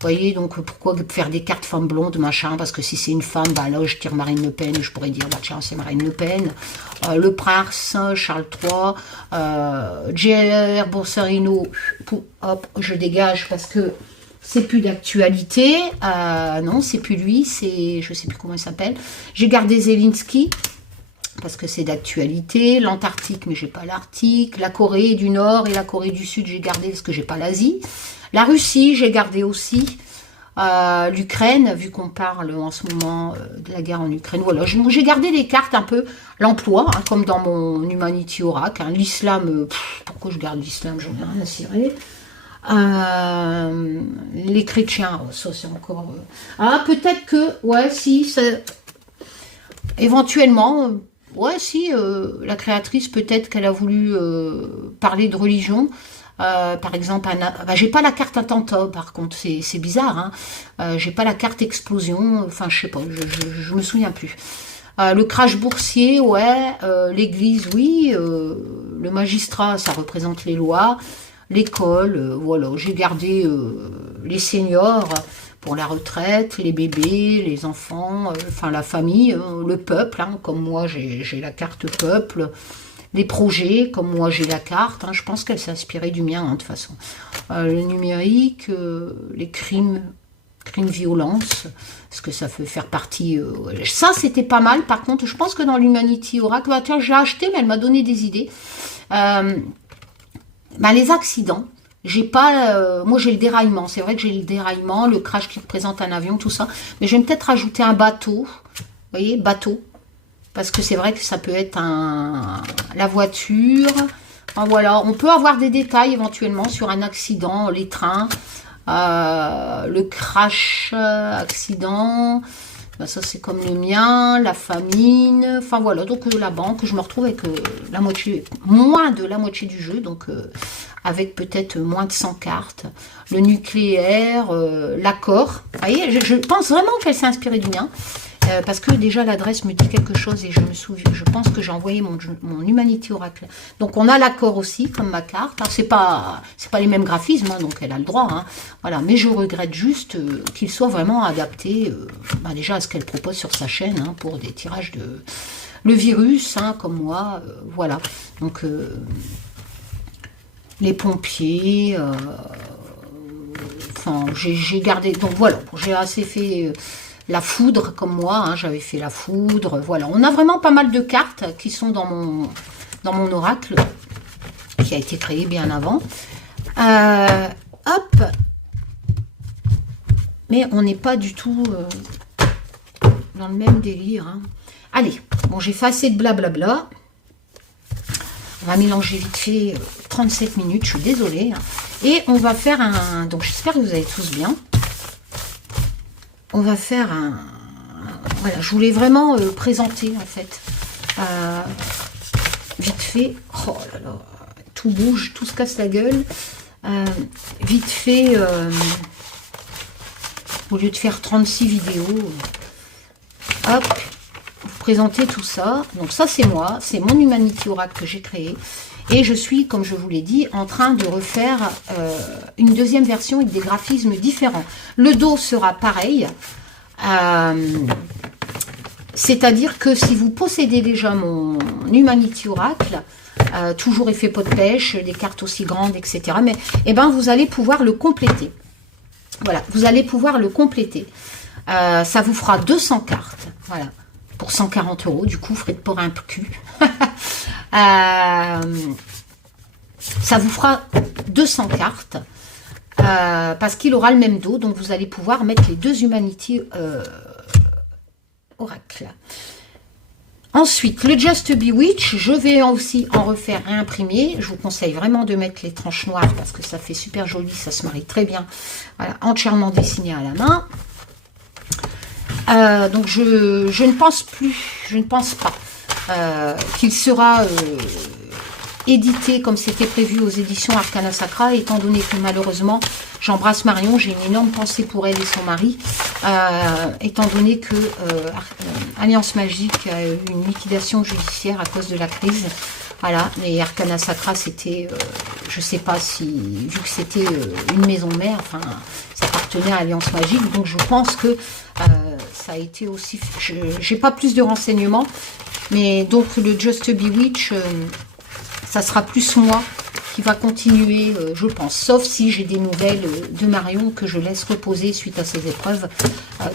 voyez, donc pourquoi faire des cartes femmes blondes, machin, parce que si c'est une femme, bah là je tire Marine Le Pen, je pourrais dire, bah tiens, c'est Marine Le Pen. Le prince Charles III, Jair Bolsonaro, hop, je dégage parce que c'est plus d'actualité. Non, c'est plus lui, c'est, je sais plus comment il s'appelle. J'ai gardé Zelensky, parce que c'est d'actualité. L'Antarctique, mais j'ai pas l'Arctique. La Corée du Nord et la Corée du Sud, j'ai gardé parce que j'ai pas l'Asie. La Russie, j'ai gardé aussi. L'Ukraine, vu qu'on parle en ce moment de la guerre en Ukraine. Voilà, j'ai gardé des cartes un peu, l'emploi, hein, comme dans mon Humanity Oracle. Hein. L'islam, pourquoi je garde l'islam? J'en ai rien à cirer. Les chrétiens, ça c'est encore... peut-être que, ouais, si, éventuellement... Ouais, si, la créatrice, peut-être qu'elle a voulu parler de religion. Par exemple, j'ai pas la carte attentat, par contre, c'est bizarre. Hein. J'ai pas la carte explosion, enfin, je sais pas, je me souviens plus. Le crash boursier, ouais. L'église, oui. Le magistrat, ça représente les lois. L'école, voilà. J'ai gardé les seniors pour la retraite, les bébés, les enfants, enfin la famille, le peuple, hein, comme moi j'ai la carte peuple, les projets, comme moi j'ai la carte, hein, je pense qu'elle s'est inspirée du mien, hein, de toute façon. Le numérique, les crimes, violence, parce que ça peut faire partie... ça c'était pas mal, par contre, je pense que dans l'Humanity Oracle, tiens, j'ai acheté, mais elle m'a donné des idées. Les accidents, j'ai pas, moi j'ai le déraillement, c'est vrai que j'ai le déraillement, le crash qui représente un avion, tout ça, mais je vais peut-être rajouter un bateau, vous voyez, bateau, parce que c'est vrai que ça peut être la voiture, enfin, voilà, on peut avoir des détails éventuellement sur un accident, les trains, le crash, accident, ça c'est comme le mien, la famine, enfin voilà, donc la banque, je me retrouve avec la moitié, moins de la moitié du jeu, donc avec peut-être moins de 100 cartes, le nucléaire, l'accord, vous voyez, je pense vraiment qu'elle s'est inspirée du mien, parce que déjà l'adresse me dit quelque chose et je me souviens, je pense que j'ai envoyé mon Humanity Oracle. Donc on a l'accord aussi comme ma carte. C'est pas les mêmes graphismes, hein, donc elle a le droit. Hein, voilà, mais je regrette juste qu'il soit vraiment adapté déjà à ce qu'elle propose sur sa chaîne hein, pour des tirages de le virus, hein, comme moi. Voilà. Donc les pompiers. Enfin, j'ai gardé. Donc voilà, j'ai assez fait. La foudre, comme moi, hein, j'avais fait la foudre, voilà. On a vraiment pas mal de cartes qui sont dans mon oracle, qui a été créé bien avant. Hop. Mais on n'est pas du tout dans le même délire. Hein. Allez, bon, j'ai fait assez de blablabla. On va mélanger vite fait 37 minutes, je suis désolée. Hein. Et on va faire un... Donc, j'espère que vous allez tous bien. On va faire un... Voilà, je voulais vraiment présenter, en fait. Vite fait. Oh là là, tout bouge, tout se casse la gueule. Vite fait, au lieu de faire 36 vidéos, hop, vous présenter tout ça. Donc ça, c'est moi, c'est mon Humanity Oracle que j'ai créé. Et je suis, comme je vous l'ai dit, en train de refaire une deuxième version avec des graphismes différents. Le dos sera pareil. C'est-à-dire que si vous possédez déjà mon Humanity Oracle, toujours effet pot de pêche, des cartes aussi grandes, etc. Mais vous allez pouvoir le compléter. Voilà, vous allez pouvoir le compléter. Ça vous fera 200 cartes. Voilà. Pour 140 €, du coup, frais de port inclus. Ça vous fera 200 cartes parce qu'il aura le même dos, donc vous allez pouvoir mettre les deux Humanity Oracle. Ensuite, le Just Bewitch, je vais aussi en refaire et imprimer. Je vous conseille vraiment de mettre les tranches noires parce que ça fait super joli, ça se marie très bien. Voilà, entièrement dessiné à la main. Donc je ne pense pas qu'il sera édité comme c'était prévu aux éditions Arcana Sacra, étant donné que malheureusement, j'embrasse Marion, j'ai une énorme pensée pour elle et son mari, étant donné que Alliance Magique a eu une liquidation judiciaire à cause de la crise. Voilà, et Arcana Sacra, c'était, je sais pas si, vu que c'était une maison mère, enfin, ça appartenait à Alliance Magique, donc je pense que ça a été aussi... J'ai pas plus de renseignements, mais donc le Just Bewitch, ça sera plus moi qui va continuer, je pense, sauf si j'ai des nouvelles de Marion que je laisse reposer suite à ces épreuves,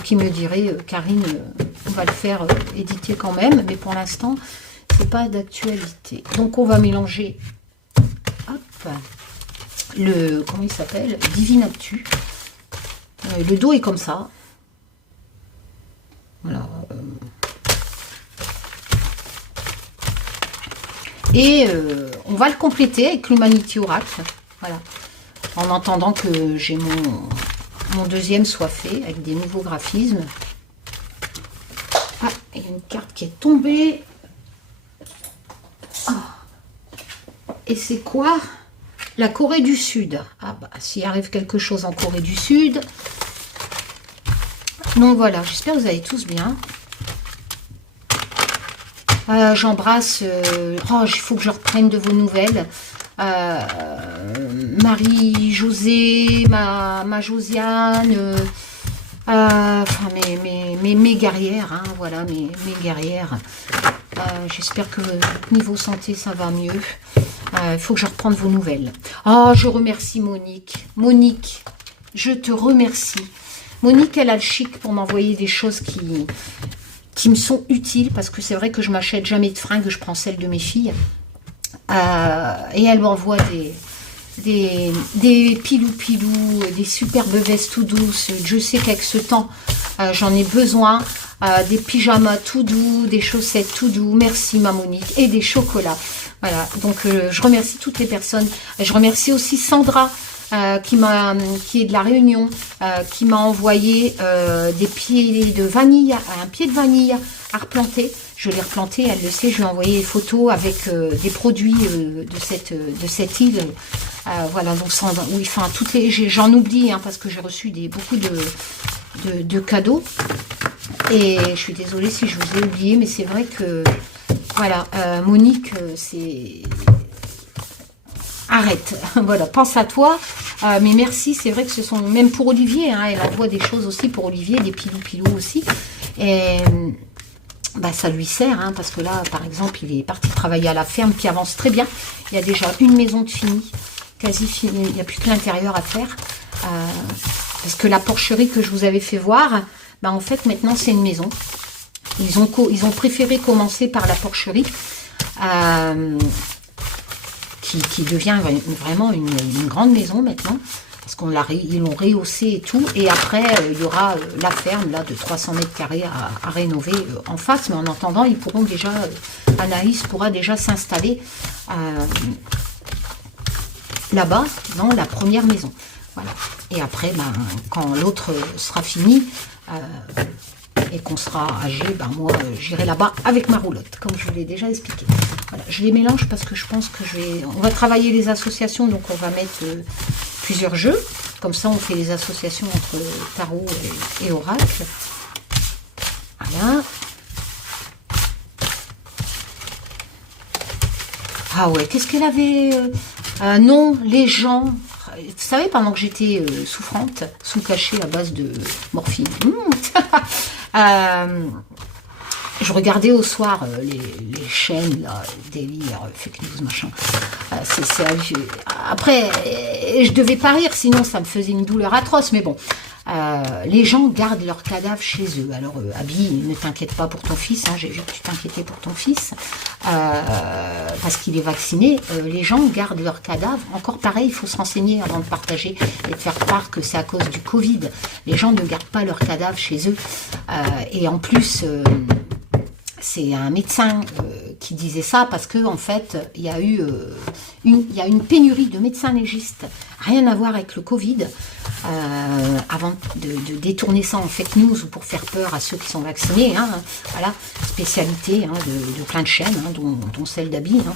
qui me dirait, Karine, on va le faire éditer quand même, mais pour l'instant, c'est pas d'actualité. Donc on va mélanger, hop, le, comment il s'appelle, Divine Actu. Le dos est comme ça. Voilà. Et on va le compléter avec l'Humanity Oracle. Voilà. En attendant que j'ai mon deuxième soit fait avec des nouveaux graphismes. Ah, il y a une carte qui est tombée. Ah. Et c'est quoi? La Corée du Sud. Ah bah, s'il arrive quelque chose en Corée du Sud. Donc voilà, j'espère que vous allez tous bien. J'embrasse... oh, il faut que je reprenne de vos nouvelles. Marie-Josée, ma Josiane... enfin, mes guerrières, hein, voilà, mes guerrières. J'espère que niveau santé, ça va mieux. Il faut que je reprenne vos nouvelles. Oh, je remercie Monique. Monique, je te remercie. Monique, elle a le chic pour m'envoyer des choses qui me sont utiles, parce que c'est vrai que je m'achète jamais de fringues, je prends celles de mes filles. Et elle m'envoie des pilou-pilou, des superbes vestes tout douces. Je sais qu'avec ce temps, j'en ai besoin. Des pyjamas tout doux, des chaussettes tout doux. Merci ma Monique. Et des chocolats. Voilà, donc je remercie toutes les personnes. Je remercie aussi Sandra, qui est de la Réunion, qui m'a envoyé des pieds de vanille, un pied de vanille à replanter. Je l'ai replanté, elle le sait, je lui ai envoyé des photos avec des produits de cette île. Voilà, donc oui, enfin, j'en oublie, hein, parce que j'ai reçu beaucoup de cadeaux. Et je suis désolée si je vous ai oublié, mais c'est vrai que, voilà, Monique, c'est... Arrête, voilà, pense à toi, mais merci, c'est vrai que ce sont, même pour Olivier, hein, elle envoie des choses aussi pour Olivier, des pilou-pilou aussi, et bah, ça lui sert, hein, parce que là, par exemple, il est parti travailler à la ferme, qui avance très bien, il y a déjà une maison de finie, quasi finie, il n'y a plus que l'intérieur à faire, parce que la porcherie que je vous avais fait voir, bah, en fait, maintenant, c'est une maison, ils ont préféré commencer par la porcherie, qui devient vraiment une grande maison maintenant, parce ils l'ont rehaussé et tout, et après il y aura la ferme là de 300 mètres carrés à rénover en face, mais en attendant ils pourront déjà, Anaïs pourra déjà s'installer là-bas dans la première maison, voilà. Et après ben, quand l'autre sera fini, et qu'on sera âgé, ben moi j'irai là-bas avec ma roulotte, comme je vous l'ai déjà expliqué. Voilà, je les mélange parce que je pense que on va travailler les associations, donc on va mettre plusieurs jeux, comme ça on fait les associations entre tarot et oracle. Voilà. Ah ouais, qu'est-ce qu'elle avait non, les gens... Vous savez, pendant que j'étais souffrante, sous cachet à base de morphine, je regardais au soir les chaînes, là, délire, fake news, machin. Après, je devais pas rire, sinon ça me faisait une douleur atroce, mais bon. Les gens gardent leurs cadavres chez eux. Alors, Abby, ne t'inquiète pas pour ton fils, hein, j'ai vu que tu t'inquiétais pour ton fils, parce qu'il est vacciné. Les gens gardent leurs cadavres. Encore pareil, il faut se renseigner avant de partager et de faire croire que c'est à cause du Covid. Les gens ne gardent pas leurs cadavres chez eux. Et en plus... c'est un médecin qui disait ça parce que en fait, il y a une pénurie de médecins légistes, rien à voir avec le Covid, avant de détourner ça en fake news ou pour faire peur à ceux qui sont vaccinés, hein, voilà, spécialité hein, de plein de chaînes, hein, dont celle d'Abby, hein.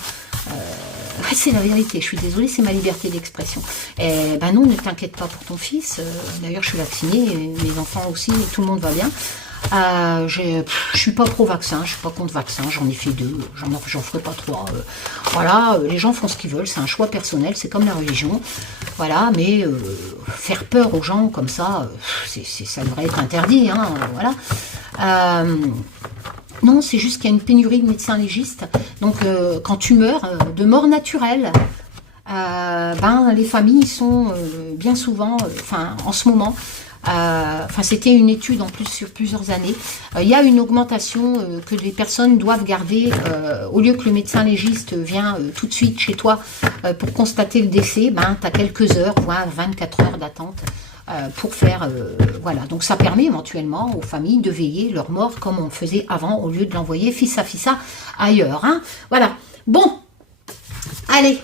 C'est la vérité, je suis désolée, c'est ma liberté d'expression. Ben non, ne t'inquiète pas pour ton fils, d'ailleurs je suis vaccinée, mes enfants aussi, tout le monde va bien. Je suis pas pro-vaccin, je suis pas contre vaccin, j'en ai fait 2, j'en ferai pas 3. Voilà, les gens font ce qu'ils veulent, c'est un choix personnel, c'est comme la religion. Voilà, mais faire peur aux gens comme ça, ça devrait être interdit, hein, voilà. Non, c'est juste qu'il y a une pénurie de médecins légistes. Donc, quand tu meurs de mort naturelle, les familles sont bien souvent, en ce moment, c'était une étude en plus sur plusieurs années, il y a une augmentation que les personnes doivent garder, au lieu que le médecin légiste vient tout de suite chez toi pour constater le décès, tu as quelques heures, voire 24 heures d'attente. Pour faire, voilà, donc ça permet éventuellement aux familles de veiller leur mort comme on faisait avant, au lieu de l'envoyer fissa ailleurs, hein. Voilà, bon, allez,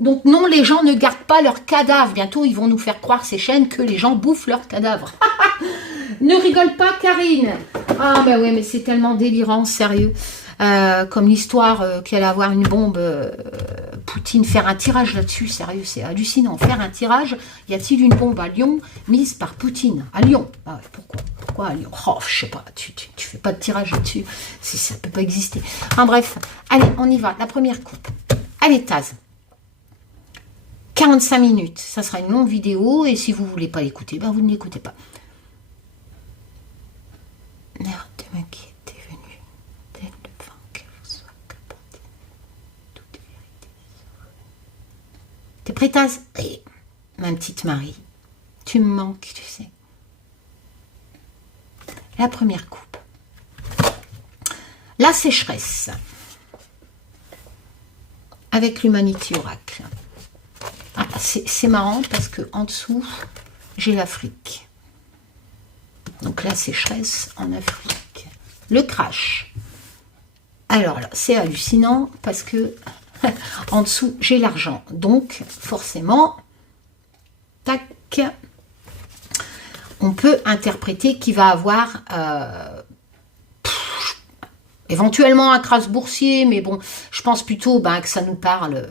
donc non, les gens ne gardent pas leurs cadavres, bientôt ils vont nous faire croire, ces chaînes, que les gens bouffent leurs cadavres. Ne rigole pas, Karine. Ah ben ouais, mais c'est tellement délirant, sérieux. Comme l'histoire qu'il allait avoir une bombe, Poutine, faire un tirage là-dessus, sérieux, c'est hallucinant. Faire un tirage, y a-t-il une bombe à Lyon mise par Poutine? À Lyon? Ah ouais, pourquoi à Lyon? Oh, je sais pas, tu fais pas de tirage là-dessus, ça peut pas exister. Enfin bref, allez, on y va, la première coupe. Allez, Taz. 45 minutes, ça sera une longue vidéo, et si vous voulez pas l'écouter, vous ne l'écoutez pas. L'air de m'inquiéter. T'es prête, Taz? Oui, ma petite Marie. Tu me manques, tu sais. La première coupe. La sécheresse. Avec l'Humanity Oracle. Ah, c'est marrant parce que en dessous, j'ai l'Afrique. Donc la sécheresse en Afrique. Le crash. Alors là, c'est hallucinant parce que en dessous, j'ai l'argent. Donc, forcément, tac, on peut interpréter qu'il va avoir éventuellement un crash boursier, mais bon, je pense plutôt que ça nous parle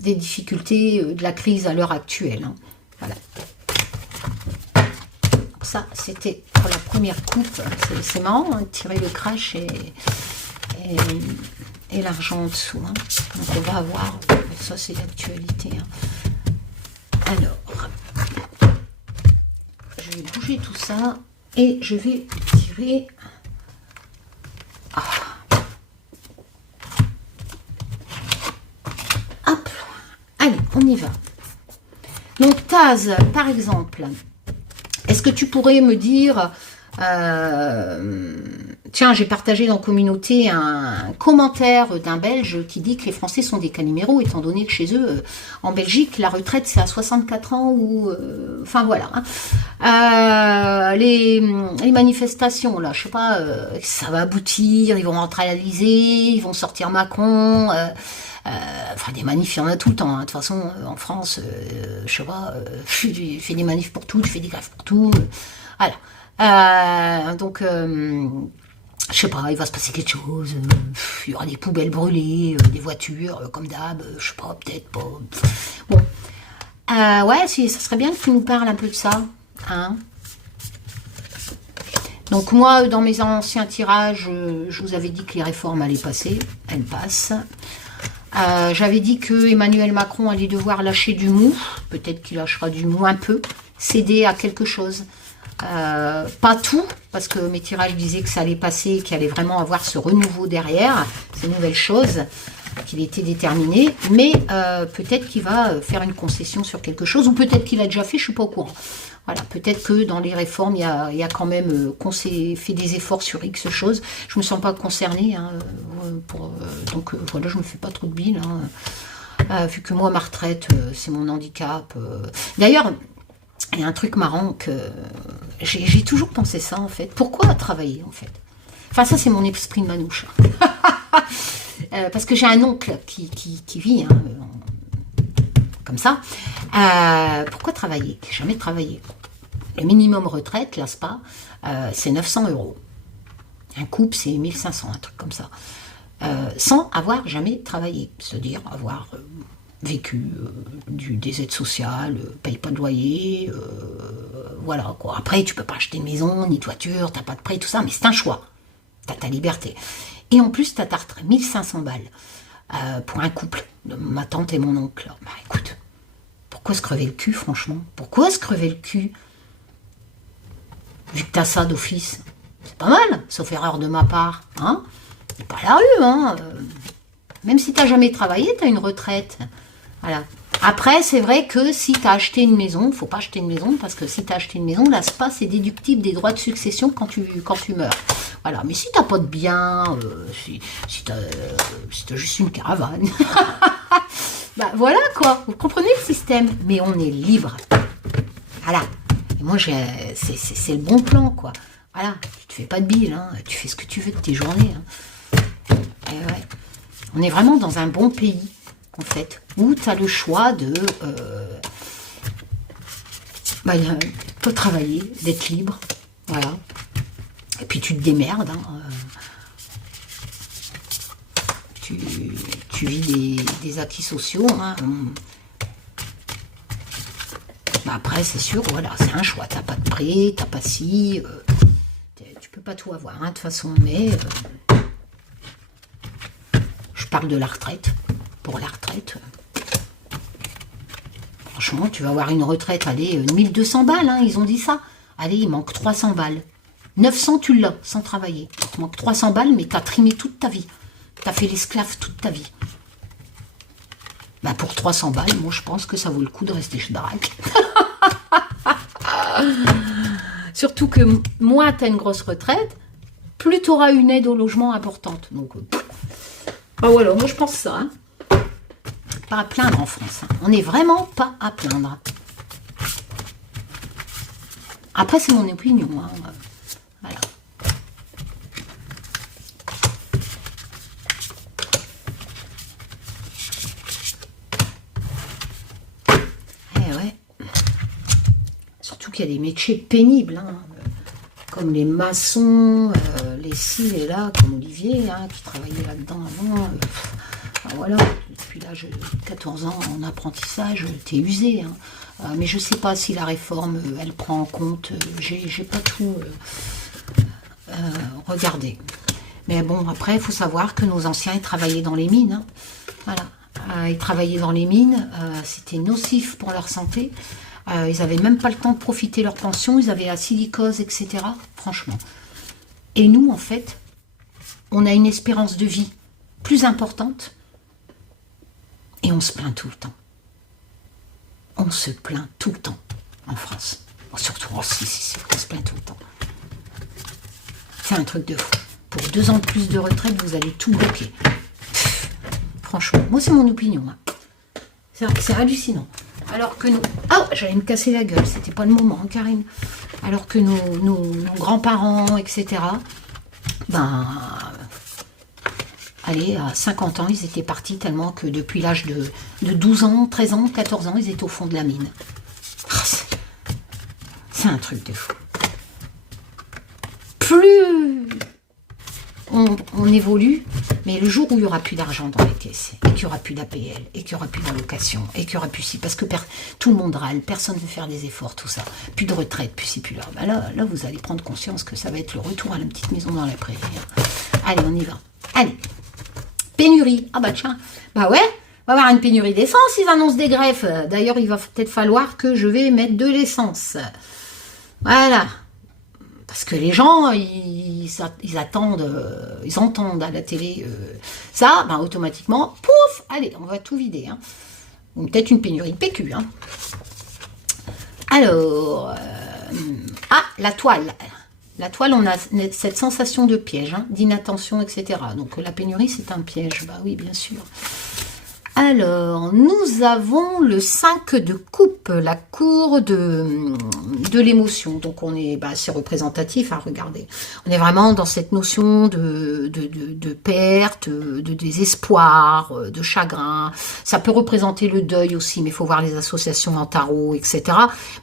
des difficultés de la crise à l'heure actuelle. Hein. Voilà. Ça, c'était pour la première coupe. C'est marrant, hein, de tirer le crash et l'argent en dessous. Hein. Donc on va avoir, ça c'est l'actualité. Hein. Alors, je vais bouger tout ça et je vais tirer. Hop, allez, on y va. Donc Taz, par exemple, est-ce que tu pourrais me dire... tiens, j'ai partagé dans la communauté un commentaire d'un Belge qui dit que les Français sont des caniméros, étant donné que chez eux, en Belgique, la retraite c'est à 64 ans ou... enfin voilà. Hein. Les manifestations, là, je sais pas, ça va aboutir, ils vont rentrer à l'Elysée, ils vont sortir Macron... enfin, des manifs, il y en a tout le temps. Hein. De toute façon, en France, je sais pas, je fais des manifs pour tout, je fais des grèves pour tout. Voilà. Donc, je sais pas, il va se passer quelque chose. Il y aura des poubelles brûlées, des voitures, comme d'hab. Je sais pas, peut-être pas. Bon. Ouais, ça serait bien que tu nous parles un peu de ça. Hein. Donc, moi, dans mes anciens tirages, je vous avais dit que les réformes allaient passer. Elles passent. J'avais dit que Emmanuel Macron allait devoir lâcher du mou, peut-être qu'il lâchera du mou un peu, céder à quelque chose, pas tout, parce que mes tirages disaient que ça allait passer, qu'il allait vraiment avoir ce renouveau derrière, ces nouvelles choses, qu'il était déterminé, mais peut-être qu'il va faire une concession sur quelque chose, ou peut-être qu'il a déjà fait, je ne suis pas au courant. Voilà, peut-être que dans les réformes, il y a quand même qu'on s'est fait des efforts sur X choses. Je ne me sens pas concernée, hein, donc voilà, je ne me fais pas trop de bile. Hein, vu que moi, ma retraite, c'est mon handicap. D'ailleurs, il y a un truc marrant que j'ai toujours pensé ça, en fait. Pourquoi travailler, en fait? Enfin, ça, c'est mon esprit de manouche. Parce que j'ai un oncle qui vit... Hein, comme ça. Pourquoi travailler? Jamais travaillé. Le minimum retraite, l'ASPA, c'est 900 €. Un couple, c'est 1500, un truc comme ça. Sans avoir jamais travaillé. C'est-à-dire avoir vécu des aides sociales, paye pas de loyer, voilà quoi. Après, tu peux pas acheter une maison, ni de voiture, t'as pas de prêt, tout ça, mais c'est un choix. T'as ta liberté. Et en plus, t'as ta retraite, 1500 balles pour un couple, ma tante et mon oncle. Bah écoute, pourquoi se crever le cul, franchement? Pourquoi se crever le cul? Vu que t'as ça d'office, c'est pas mal, sauf erreur de ma part, hein? C'est pas la rue, hein? Même si t'as jamais travaillé, t'as une retraite. Voilà. Après, c'est vrai que si tu as acheté une maison, faut pas acheter une maison, parce que si tu as acheté une maison, l'ASPA, c'est déductible des droits de succession quand tu meurs. Voilà. Mais si tu n'as pas de bien, si tu as juste une caravane, bah voilà quoi, vous comprenez le système. Mais on est libre. Voilà. Et moi, c'est le bon plan, quoi. Voilà. Tu te fais pas de bile, hein. Tu fais ce que tu veux de tes journées. Hein. Et ouais. On est vraiment dans un bon pays, en fait, où tu as le choix de travailler, d'être libre, voilà. Et puis tu te démerdes, hein. Tu vis des acquis sociaux, hein. Bah après, c'est sûr, voilà, c'est un choix. T'as pas de prêt, t'as pas si, tu peux pas tout avoir, hein, de toute façon, mais je parle de la retraite. Pour la retraite, franchement, tu vas avoir une retraite, allez, 1200 balles, hein, ils ont dit ça. Allez, il manque 300 balles. 900, tu l'as, sans travailler. Il te manque 300 balles, mais tu as trimé toute ta vie. Tu as fait l'esclave toute ta vie. Bah, pour 300 balles, moi, je pense que ça vaut le coup de rester chez Drac. Surtout que, moins tu as une grosse retraite, plus tu auras une aide au logement importante. Donc, bah voilà, moi, je pense ça, hein. Pas à plaindre en France. Hein. On n'est vraiment pas à plaindre. Après, c'est mon opinion. Hein. Voilà. Eh ouais. Surtout qu'il y a des métiers pénibles. Hein. Comme les maçons, les ci et là, comme Olivier, hein, qui travaillait là-dedans avant. Voilà, depuis l'âge de 14 ans en apprentissage, t'es usé. Hein. Mais je ne sais pas si la réforme, elle prend en compte. J'ai pas tout regardé. Mais bon, après, il faut savoir que nos anciens, ils travaillaient dans les mines. Hein. Voilà. Ils travaillaient dans les mines. C'était nocif pour leur santé. Ils n'avaient même pas le temps de profiter de leur pension. Ils avaient la silicose, etc. Franchement. Et nous, en fait, on a une espérance de vie plus importante. Et on se plaint tout le temps. On se plaint tout le temps en France. Surtout en Suisse, on se plaint tout le temps. C'est un truc de fou. Pour 2 ans de plus de retraite, vous allez tout bloquer. Franchement, moi c'est mon opinion. Hein. C'est hallucinant. Alors que nous... Ah, j'allais me casser la gueule, c'était pas le moment, hein, Karine. Alors que nos grands-parents, etc., ben... Allez, à 50 ans, ils étaient partis tellement que depuis l'âge de 12 ans, 13 ans, 14 ans, ils étaient au fond de la mine. C'est un truc de fou. Plus on évolue, mais le jour où il n'y aura plus d'argent dans les caisses, et qu'il n'y aura plus d'APL, et qu'il n'y aura plus d'allocation, et qu'il n'y aura plus ci, parce que tout le monde râle, personne ne veut faire des efforts, tout ça, plus de retraite, plus ci, plus là. Ben là, vous allez prendre conscience que ça va être le retour à la petite maison dans la prairie. Hein. Allez, on y va. Allez. Pénurie. Ah bah tiens, bah ouais, on va avoir une pénurie d'essence, ils annoncent des greffes. D'ailleurs, il va peut-être falloir que je vais mettre de l'essence. Voilà. Parce que les gens, ils attendent, ils entendent à la télé ça, bah automatiquement, pouf, allez, on va tout vider. Hein. Ou peut-être une pénurie de PQ. Hein. Alors, la toile. La toile, on a cette sensation de piège, hein, d'inattention, etc. Donc la pénurie, c'est un piège. Bah oui, bien sûr. Alors, nous avons le 5 de coupe, la cour de l'émotion. Donc, on est, c'est représentatif, hein, regardez. On est vraiment dans cette notion de perte, de désespoir, de chagrin. Ça peut représenter le deuil aussi, mais il faut voir les associations en tarot, etc.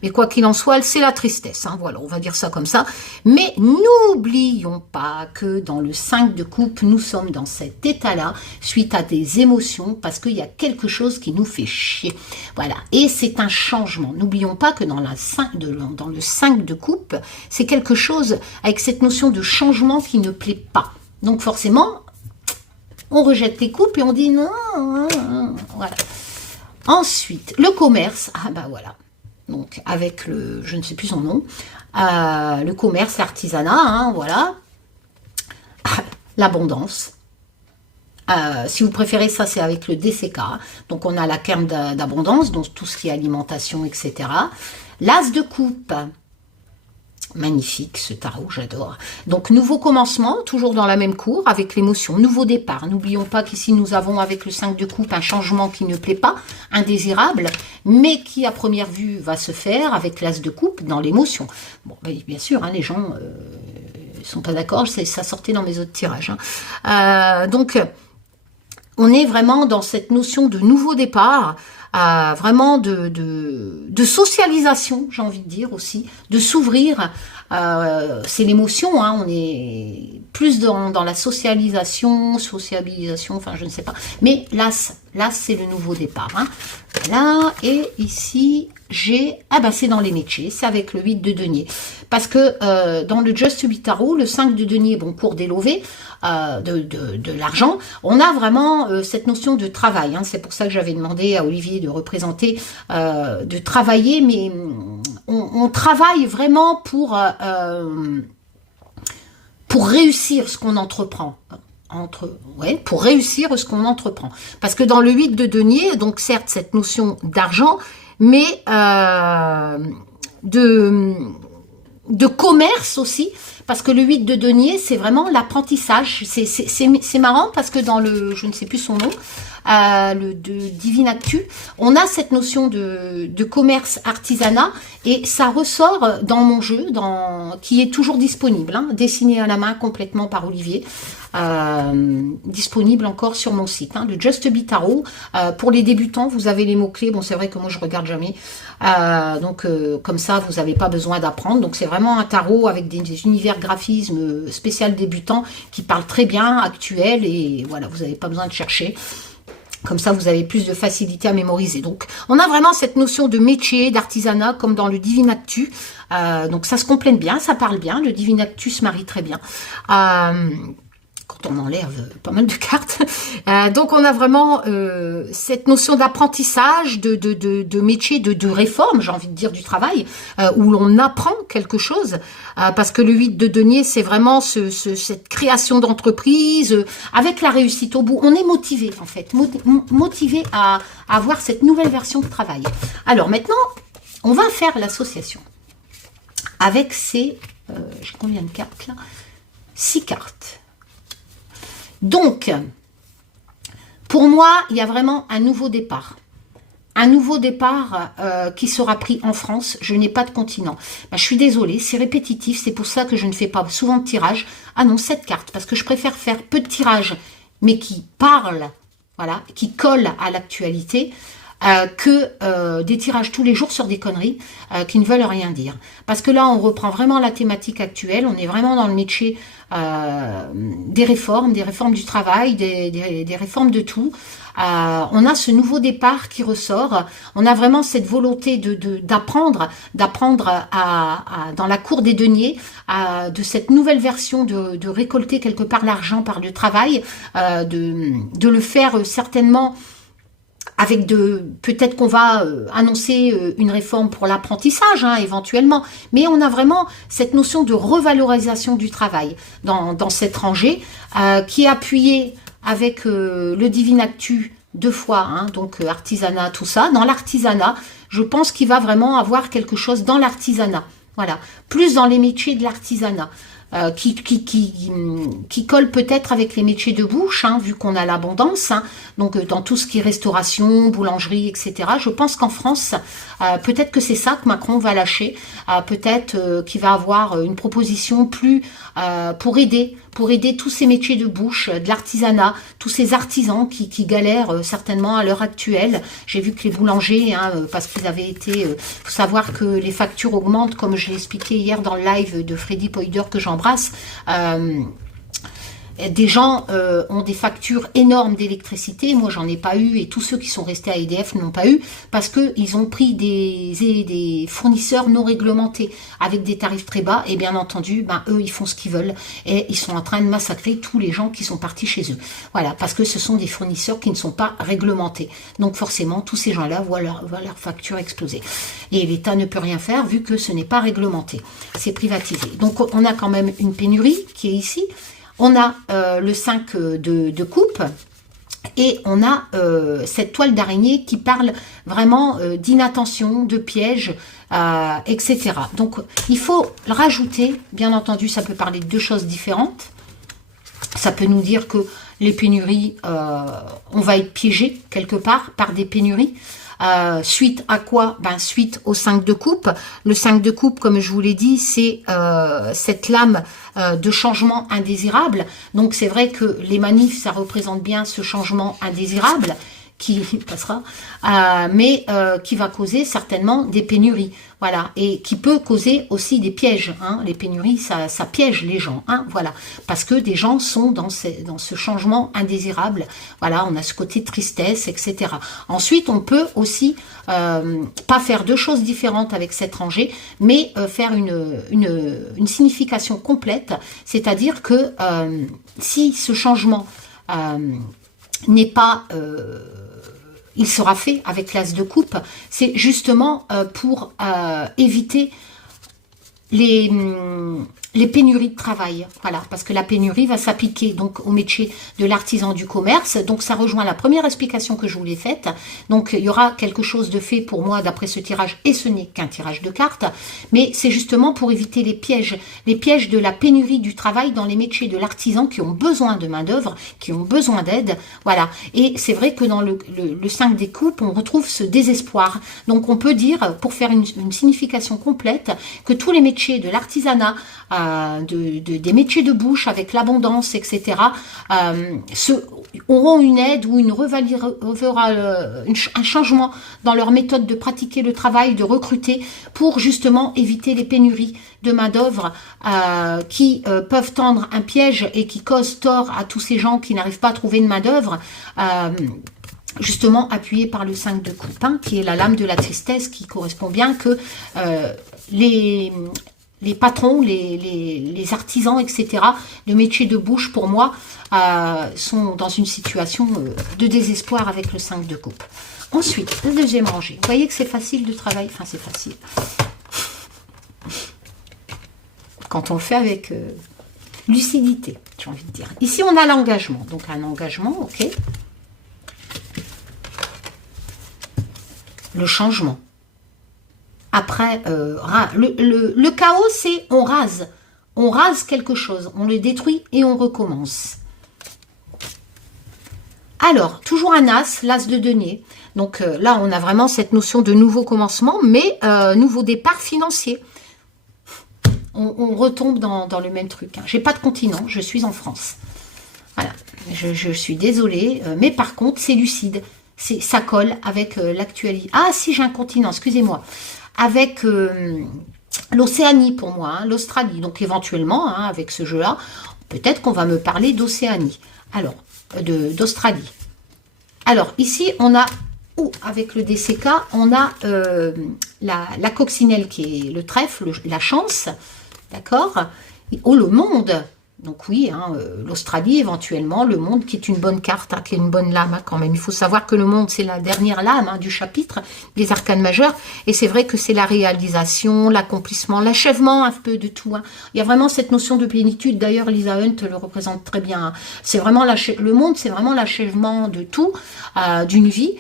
Mais quoi qu'il en soit, c'est la tristesse. Hein, voilà, on va dire ça comme ça. Mais n'oublions pas que dans le 5 de coupe, nous sommes dans cet état-là, suite à des émotions, parce qu'il y a a quelque chose qui nous fait chier. Voilà, et c'est un changement. N'oublions pas que dans le 5 de coupe, c'est quelque chose avec cette notion de changement qui ne plaît pas. Donc forcément, on rejette les coupes et on dit non, voilà. Ensuite, le commerce, ah bah voilà. Donc avec le, je ne sais plus son nom, le commerce, l'artisanat, hein, voilà. L'abondance. Si vous préférez, ça c'est avec le DCK. Donc on a la terme d'abondance, donc tout ce qui est alimentation, etc. L'as de coupe. Magnifique ce tarot, j'adore. Donc nouveau commencement, toujours dans la même cour, avec l'émotion, nouveau départ. N'oublions pas qu'ici nous avons avec le 5 de coupe un changement qui ne plaît pas, indésirable, mais qui à première vue va se faire avec l'as de coupe dans l'émotion. Bon, bien sûr, hein, les gens sont pas d'accord, ça sortait dans mes autres tirages. Hein. Donc on est vraiment dans cette notion de nouveau départ, vraiment de socialisation, j'ai envie de dire aussi, de s'ouvrir. C'est l'émotion, hein, on est plus dans la socialisation, enfin je ne sais pas. Mais là c'est le nouveau départ. Hein. Là, et ici, j'ai... Ah ben c'est dans les métiers, c'est avec le 8 de denier. Parce que dans le Just Be Tarot, le 5 de denier, bon, cours d'élevé, de l'argent, on a vraiment cette notion de travail. Hein. C'est pour ça que j'avais demandé à Olivier de représenter, de travailler, mais on travaille vraiment pour réussir ce qu'on entreprend. Pour réussir ce qu'on entreprend. Parce que dans le 8 de denier, donc certes cette notion d'argent, mais de commerce aussi, parce que le 8 de denier, c'est vraiment l'apprentissage. C'est marrant parce que dans le, je ne sais plus son nom, le de Divine Actu, on a cette notion de commerce artisanat et ça ressort dans mon jeu, qui est toujours disponible, hein, dessiné à la main complètement par Olivier. Disponible encore sur mon site, hein, le Just Be Tarot. Pour les débutants, vous avez les mots-clés. Bon, c'est vrai que moi, je regarde jamais. Donc, comme ça, vous n'avez pas besoin d'apprendre. Donc, c'est vraiment un tarot avec des univers graphismes spécial débutant qui parle très bien, actuel. Et voilà, vous n'avez pas besoin de chercher. Comme ça, vous avez plus de facilité à mémoriser. Donc, on a vraiment cette notion de métier, d'artisanat, comme dans le Divine Actu. Donc, ça se complète bien, ça parle bien. Le Divine Actu se marie très bien. Quand on enlève pas mal de cartes. Donc, on a vraiment cette notion d'apprentissage, de métier, de réforme, j'ai envie de dire, du travail, où l'on apprend quelque chose. Parce que le 8 de denier, c'est vraiment cette création d'entreprise, avec la réussite au bout. On est motivé, en fait, motivé à avoir cette nouvelle version de travail. Alors, maintenant, on va faire l'association avec ces... j'ai combien de cartes, là? 6 cartes. Donc, pour moi, il y a vraiment un nouveau départ. Un nouveau départ qui sera pris en France. Je n'ai pas de continent. Ben, je suis désolée, c'est répétitif. C'est pour ça que je ne fais pas souvent de tirage. Ah non, 7 cartes, parce que je préfère faire peu de tirages, mais qui parlent, voilà, qui collent à l'actualité, que des tirages tous les jours sur des conneries qui ne veulent rien dire. Parce que là, on reprend vraiment la thématique actuelle. On est vraiment dans le métier des réformes du travail, des réformes de tout. On a ce nouveau départ qui ressort. On a vraiment cette volonté d'apprendre dans la cour des deniers, de cette nouvelle version de récolter quelque part l'argent par le travail, de le faire certainement avec peut-être qu'on va annoncer une réforme pour l'apprentissage, hein, éventuellement, mais on a vraiment cette notion de revalorisation du travail dans cette rangée, qui est appuyée avec le Divine Actu 2 fois, hein, donc artisanat, tout ça. Dans l'artisanat, je pense qu'il va vraiment avoir quelque chose dans l'artisanat, voilà, plus dans les métiers de l'artisanat. Qui colle peut-être avec les métiers de bouche, hein, vu qu'on a l'abondance, hein, donc dans tout ce qui est restauration, boulangerie, etc. Je pense qu'en France, peut-être que c'est ça que Macron va lâcher, peut-être qu'il va avoir une proposition plus pour aider tous ces métiers de bouche, de l'artisanat, tous ces artisans qui galèrent certainement à l'heure actuelle. J'ai vu que les boulangers, hein, parce qu'ils avaient été... faut savoir que les factures augmentent, comme je l'ai expliqué hier dans le live de Freddy Poider que j'embrasse. des gens ont des factures énormes d'électricité. Moi, j'en ai pas eu et tous ceux qui sont restés à EDF n'ont pas eu parce qu'ils ont pris des fournisseurs non réglementés avec des tarifs très bas et bien entendu, ben, eux, ils font ce qu'ils veulent et ils sont en train de massacrer tous les gens qui sont partis chez eux. Voilà, parce que ce sont des fournisseurs qui ne sont pas réglementés. Donc forcément, tous ces gens-là voient leur facture exploser. Et l'État ne peut rien faire vu que ce n'est pas réglementé. C'est privatisé. Donc on a quand même une pénurie qui est ici. On a le 5 de coupe et on a cette toile d'araignée qui parle vraiment d'inattention, de piège, etc. Donc il faut le rajouter. Bien entendu, ça peut parler de deux choses différentes. Ça peut nous dire que les pénuries, on va être piégé quelque part par des pénuries. Suite à quoi? Ben, suite au 5 de coupe. Le 5 de coupe, comme je vous l'ai dit, c'est cette lame de changement indésirable. Donc c'est vrai que les manifs, ça représente bien ce changement indésirable qui passera, mais qui va causer certainement des pénuries. Voilà, et qui peut causer aussi des pièges. Hein. Les pénuries, ça piège les gens. Hein, voilà, parce que des gens sont dans ce changement indésirable. Voilà, on a ce côté tristesse, etc. Ensuite, on peut aussi pas faire deux choses différentes avec cette rangée, mais faire une signification complète. C'est-à-dire que si ce changement n'est pas... il sera fait avec l'as de coupe, c'est justement pour éviter les pénuries de travail, voilà, parce que la pénurie va s'appliquer donc au métier de l'artisan du commerce, donc ça rejoint la première explication que je vous l'ai faite, donc il y aura quelque chose de fait pour moi d'après ce tirage, et ce n'est qu'un tirage de cartes, mais c'est justement pour éviter les pièges de la pénurie du travail dans les métiers de l'artisan qui ont besoin de main d'œuvre, qui ont besoin d'aide, voilà, et c'est vrai que dans le 5 des coupes, on retrouve ce désespoir, donc on peut dire, pour faire une signification complète, que tous les métiers de l'artisanat, des métiers de bouche avec l'abondance, etc., auront une aide ou un changement dans leur méthode de pratiquer le travail, de recruter, pour justement éviter les pénuries de main-d'œuvre qui peuvent tendre un piège et qui causent tort à tous ces gens qui n'arrivent pas à trouver une main-d'œuvre. Justement appuyé par le 5 de coupe, hein, qui est la lame de la tristesse, qui correspond bien que les patrons, les artisans, etc., de métiers de bouche, pour moi, sont dans une situation de désespoir avec le 5 de coupe. Ensuite, la deuxième rangée. Vous voyez que c'est facile de travailler. Enfin, c'est facile. Quand on le fait avec lucidité, j'ai envie de dire. Ici, on a l'engagement. Donc, un engagement, ok. Le changement. Après, le chaos, c'est on rase. On rase quelque chose, on le détruit et on recommence. Alors, toujours un as, l'as de denier. Donc là, on a vraiment cette notion de nouveau commencement, mais nouveau départ financier. On retombe dans le même truc. Hein. J'ai pas de continent, je suis en France. Voilà, je suis désolée, mais par contre, c'est lucide. Ça colle avec l'actualité. Ah si, j'ai un continent, excusez-moi. Avec l'Océanie pour moi, hein, l'Australie. Donc éventuellement, hein, avec ce jeu-là, peut-être qu'on va me parler d'Océanie. Alors, d'Australie. Alors, ici, on a, avec le DCK, on a la coccinelle qui est le trèfle, la chance, d'accord? Oh, le monde. Donc oui, hein, l'Australie éventuellement, le monde qui est une bonne carte, hein, qui est une bonne lame hein, quand même. Il faut savoir que le monde, c'est la dernière lame hein, du chapitre des arcanes majeures. Et c'est vrai que c'est la réalisation, l'accomplissement, l'achèvement un peu de tout. Hein. Il y a vraiment cette notion de plénitude. D'ailleurs, Lisa Hunt le représente très bien. Hein. C'est vraiment le monde, c'est vraiment l'achèvement de tout, d'une vie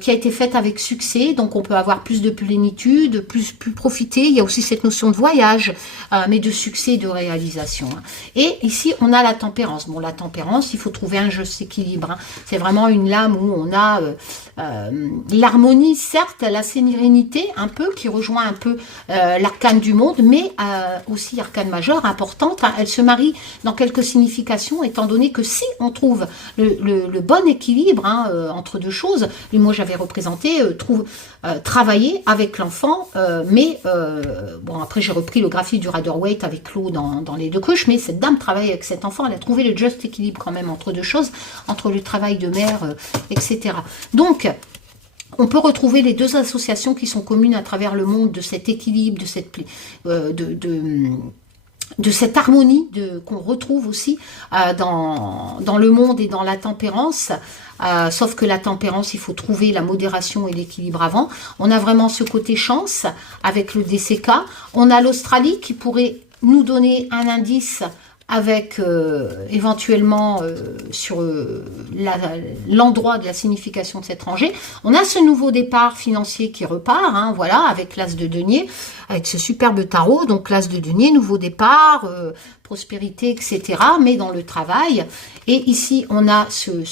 qui a été faite avec succès. Donc on peut avoir plus de plénitude, plus profiter. Il y a aussi cette notion de voyage, mais de succès, de réalisation. Hein. Et ici, on a la tempérance. Bon, la tempérance, il faut trouver un juste équilibre. Hein. C'est vraiment une lame où on a l'harmonie, certes, la sérénité, un peu, qui rejoint un peu l'arcane du monde, mais aussi arcane majeure, importante. Hein. Elle se marie dans quelques significations, étant donné que si on trouve le bon équilibre hein, entre deux choses, et moi j'avais représenté travailler avec l'enfant, mais bon, après j'ai repris le graphique du Rider-Waite avec l'eau dans les deux couches, mais cette dame travaille avec cet enfant, elle a trouvé le juste équilibre quand même entre deux choses, entre le travail de mère, etc. Donc, on peut retrouver les deux associations qui sont communes à travers le monde de cet équilibre, de cette de cette harmonie qu'on retrouve aussi dans le monde et dans la tempérance. Sauf que la tempérance, il faut trouver la modération et l'équilibre avant. On a vraiment ce côté chance avec le DCK. On a l'Australie qui pourrait nous donner un indice avec éventuellement sur l'endroit de la signification de cet rangée. On a ce nouveau départ financier qui repart, hein, voilà, avec l'As de denier, avec ce superbe tarot, donc l'As de denier, nouveau départ, prospérité, etc., mais dans le travail. Et ici, on a ce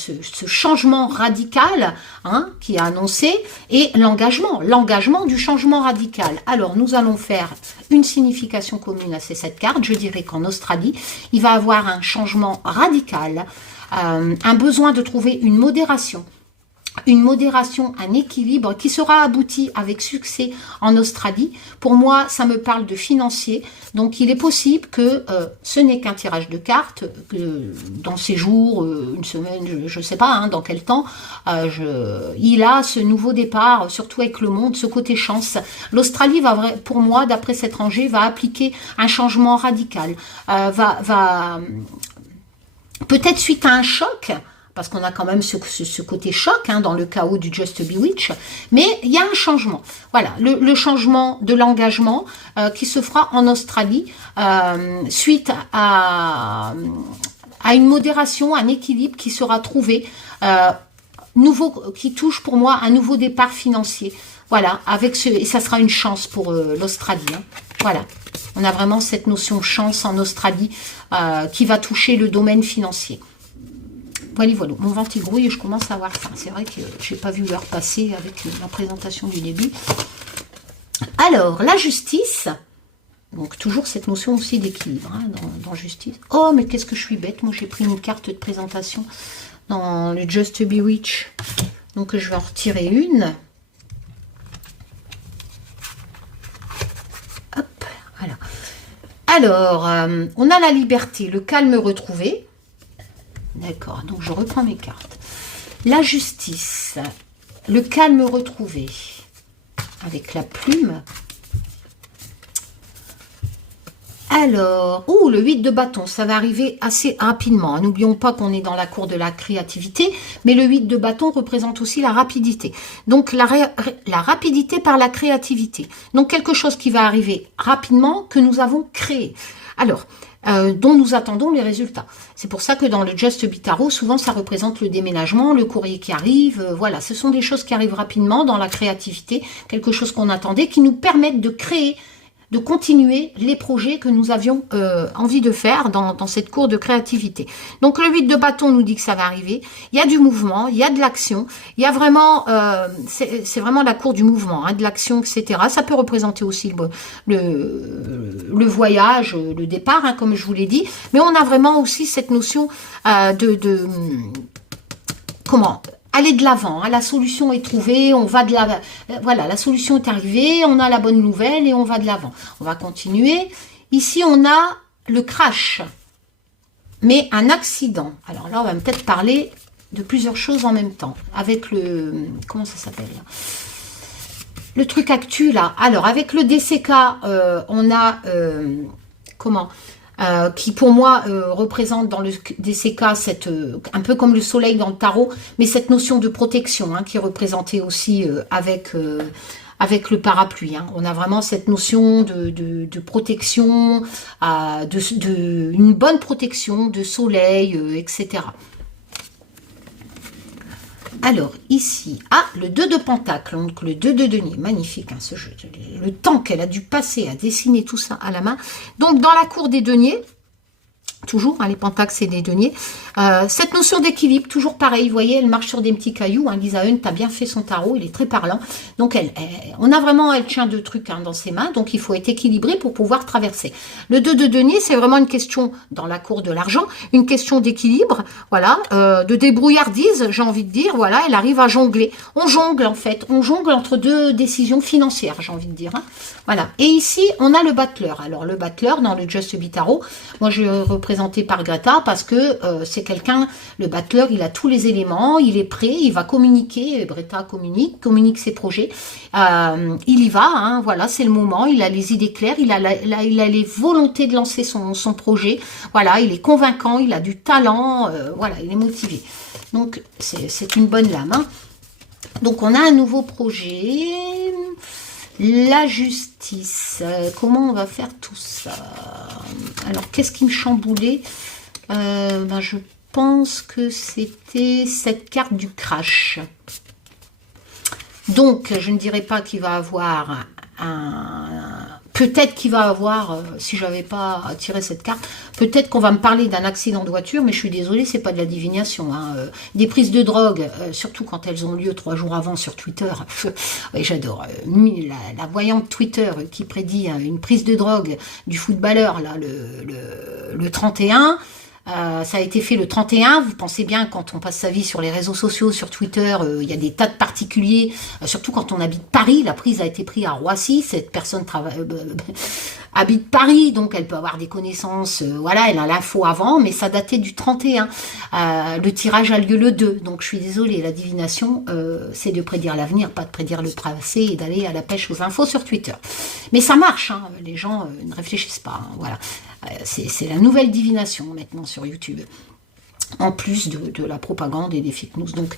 changement radical hein, qui est annoncé, et l'engagement du changement radical. Alors, nous allons faire une signification commune à ces 7 cartes. Je dirais qu'en Australie, il va avoir un changement radical, un besoin de trouver une modération, un équilibre qui sera abouti avec succès en Australie. Pour moi, ça me parle de financier. Donc, il est possible que ce n'est qu'un tirage de cartes, que dans ces jours, une semaine, je ne sais pas hein, dans quel temps, il a ce nouveau départ, surtout avec le monde, ce côté chance. L'Australie va, pour moi, d'après cette rangée, va appliquer un changement radical, va peut-être suite à un choc, parce qu'on a quand même ce côté choc hein, dans le chaos du Just Bewitch, mais il y a un changement. Voilà, le changement de l'engagement qui se fera en Australie suite à une modération, un équilibre qui sera trouvé, qui touche pour moi un nouveau départ financier. Voilà, et ça sera une chance pour l'Australie. Hein. Voilà, on a vraiment cette notion chance en Australie qui va toucher le domaine financier. Voilà, mon ventre grouille et je commence à avoir faim. C'est vrai que je n'ai pas vu l'heure passer avec la présentation du début. Alors, la justice. Donc, toujours cette notion aussi d'équilibre hein, dans justice. Oh, mais qu'est-ce que je suis bête. Moi, j'ai pris une carte de présentation dans le Just Bewitch. Donc, je vais en retirer une. Hop, voilà. Alors, on a la liberté, le calme retrouvé. D'accord, donc je reprends mes cartes. La justice, le calme retrouvé, avec la plume. Alors, le 8 de bâton, ça va arriver assez rapidement. N'oublions pas qu'on est dans la cour de la créativité, mais le 8 de bâton représente aussi la rapidité. Donc, la rapidité par la créativité. Donc, quelque chose qui va arriver rapidement, que nous avons créé. Alors, dont nous attendons les résultats. C'est pour ça que dans le Just Be Tarot, souvent ça représente le déménagement, le courrier qui arrive, voilà, ce sont des choses qui arrivent rapidement dans la créativité, quelque chose qu'on attendait, qui nous permettent de créer, de continuer les projets que nous avions envie de faire dans cette cour de créativité. Donc le 8 de bâton nous dit que ça va arriver, il y a du mouvement, il y a de l'action, il y a vraiment, c'est vraiment la cour du mouvement, hein, de l'action, etc. Ça peut représenter aussi le voyage, le départ, hein, comme je vous l'ai dit, mais on a vraiment aussi cette notion comment aller de l'avant, hein, la solution est trouvée, on va de l'avant. Voilà, la solution est arrivée, on a la bonne nouvelle et on va de l'avant. On va continuer. Ici, on a le crash, mais un accident. Alors là, on va peut-être parler de plusieurs choses en même temps. Avec le... Comment ça s'appelle ? Le truc actu, là. Alors, avec le DCK, on a... qui pour moi représente dans le DCK un peu comme le soleil dans le tarot, mais cette notion de protection hein, qui est représentée aussi avec le parapluie. Hein. On a vraiment cette notion de protection, une bonne protection, de soleil, etc. Alors, ici, le 2 de pentacle, donc le 2 de denier, magnifique hein, ce jeu, le temps qu'elle a dû passer à dessiner tout ça à la main. Donc, dans la cour des deniers, toujours, hein, les pentacles, c'est des deniers. Cette notion d'équilibre, toujours pareil, vous voyez, elle marche sur des petits cailloux. Hein, Lisa Hunt a bien fait son tarot, il est très parlant. Donc, elle tient deux trucs hein, dans ses mains, donc il faut être équilibré pour pouvoir traverser. Le 2 de denier, c'est vraiment une question, dans la cour de l'argent, une question d'équilibre, voilà, de débrouillardise, j'ai envie de dire, voilà, elle arrive à jongler. On jongle, en fait, on jongle entre deux décisions financières, j'ai envie de dire. Hein. Voilà, et ici, on a le battleur. Alors, le battleur, dans le Just Be Tarot, moi, je représente représenté par Greta parce que c'est quelqu'un, le battleur, il a tous les éléments, il est prêt, il va communiquer, Greta communique ses projets, il y va, hein, voilà, c'est le moment, il a les idées claires, il a les volontés de lancer son projet, voilà, il est convaincant, il a du talent, voilà, il est motivé. Donc, c'est une bonne lame, hein. Donc, on a un nouveau projet... La justice, comment on va faire tout ça? Alors, qu'est-ce qui me chamboulait? Je pense que c'était cette carte du crash. Donc, je ne dirais pas qu'il va avoir un... Peut-être qu'il va avoir, si je n'avais pas tiré cette carte, peut-être qu'on va me parler d'un accident de voiture, mais je suis désolée, c'est pas de la divination, hein. Des prises de drogue, surtout quand elles ont lieu 3 jours avant sur Twitter. Oui, j'adore. La voyante Twitter qui prédit une prise de drogue du footballeur, là, le 31... ça a été fait le 31, vous pensez bien, quand on passe sa vie sur les réseaux sociaux, sur Twitter, il y a des tas de particuliers, surtout quand on habite Paris, la prise a été prise à Roissy, cette personne habite Paris, donc elle peut avoir des connaissances, voilà, elle a l'info avant, mais ça datait du 31, le tirage a lieu le 2, donc je suis désolée, la divination, c'est de prédire l'avenir, pas de prédire le passé et d'aller à la pêche aux infos sur Twitter. Mais ça marche, hein, les gens ne réfléchissent pas, hein, voilà. C'est la nouvelle divination maintenant sur YouTube, en plus de la propagande et des fake news. Donc,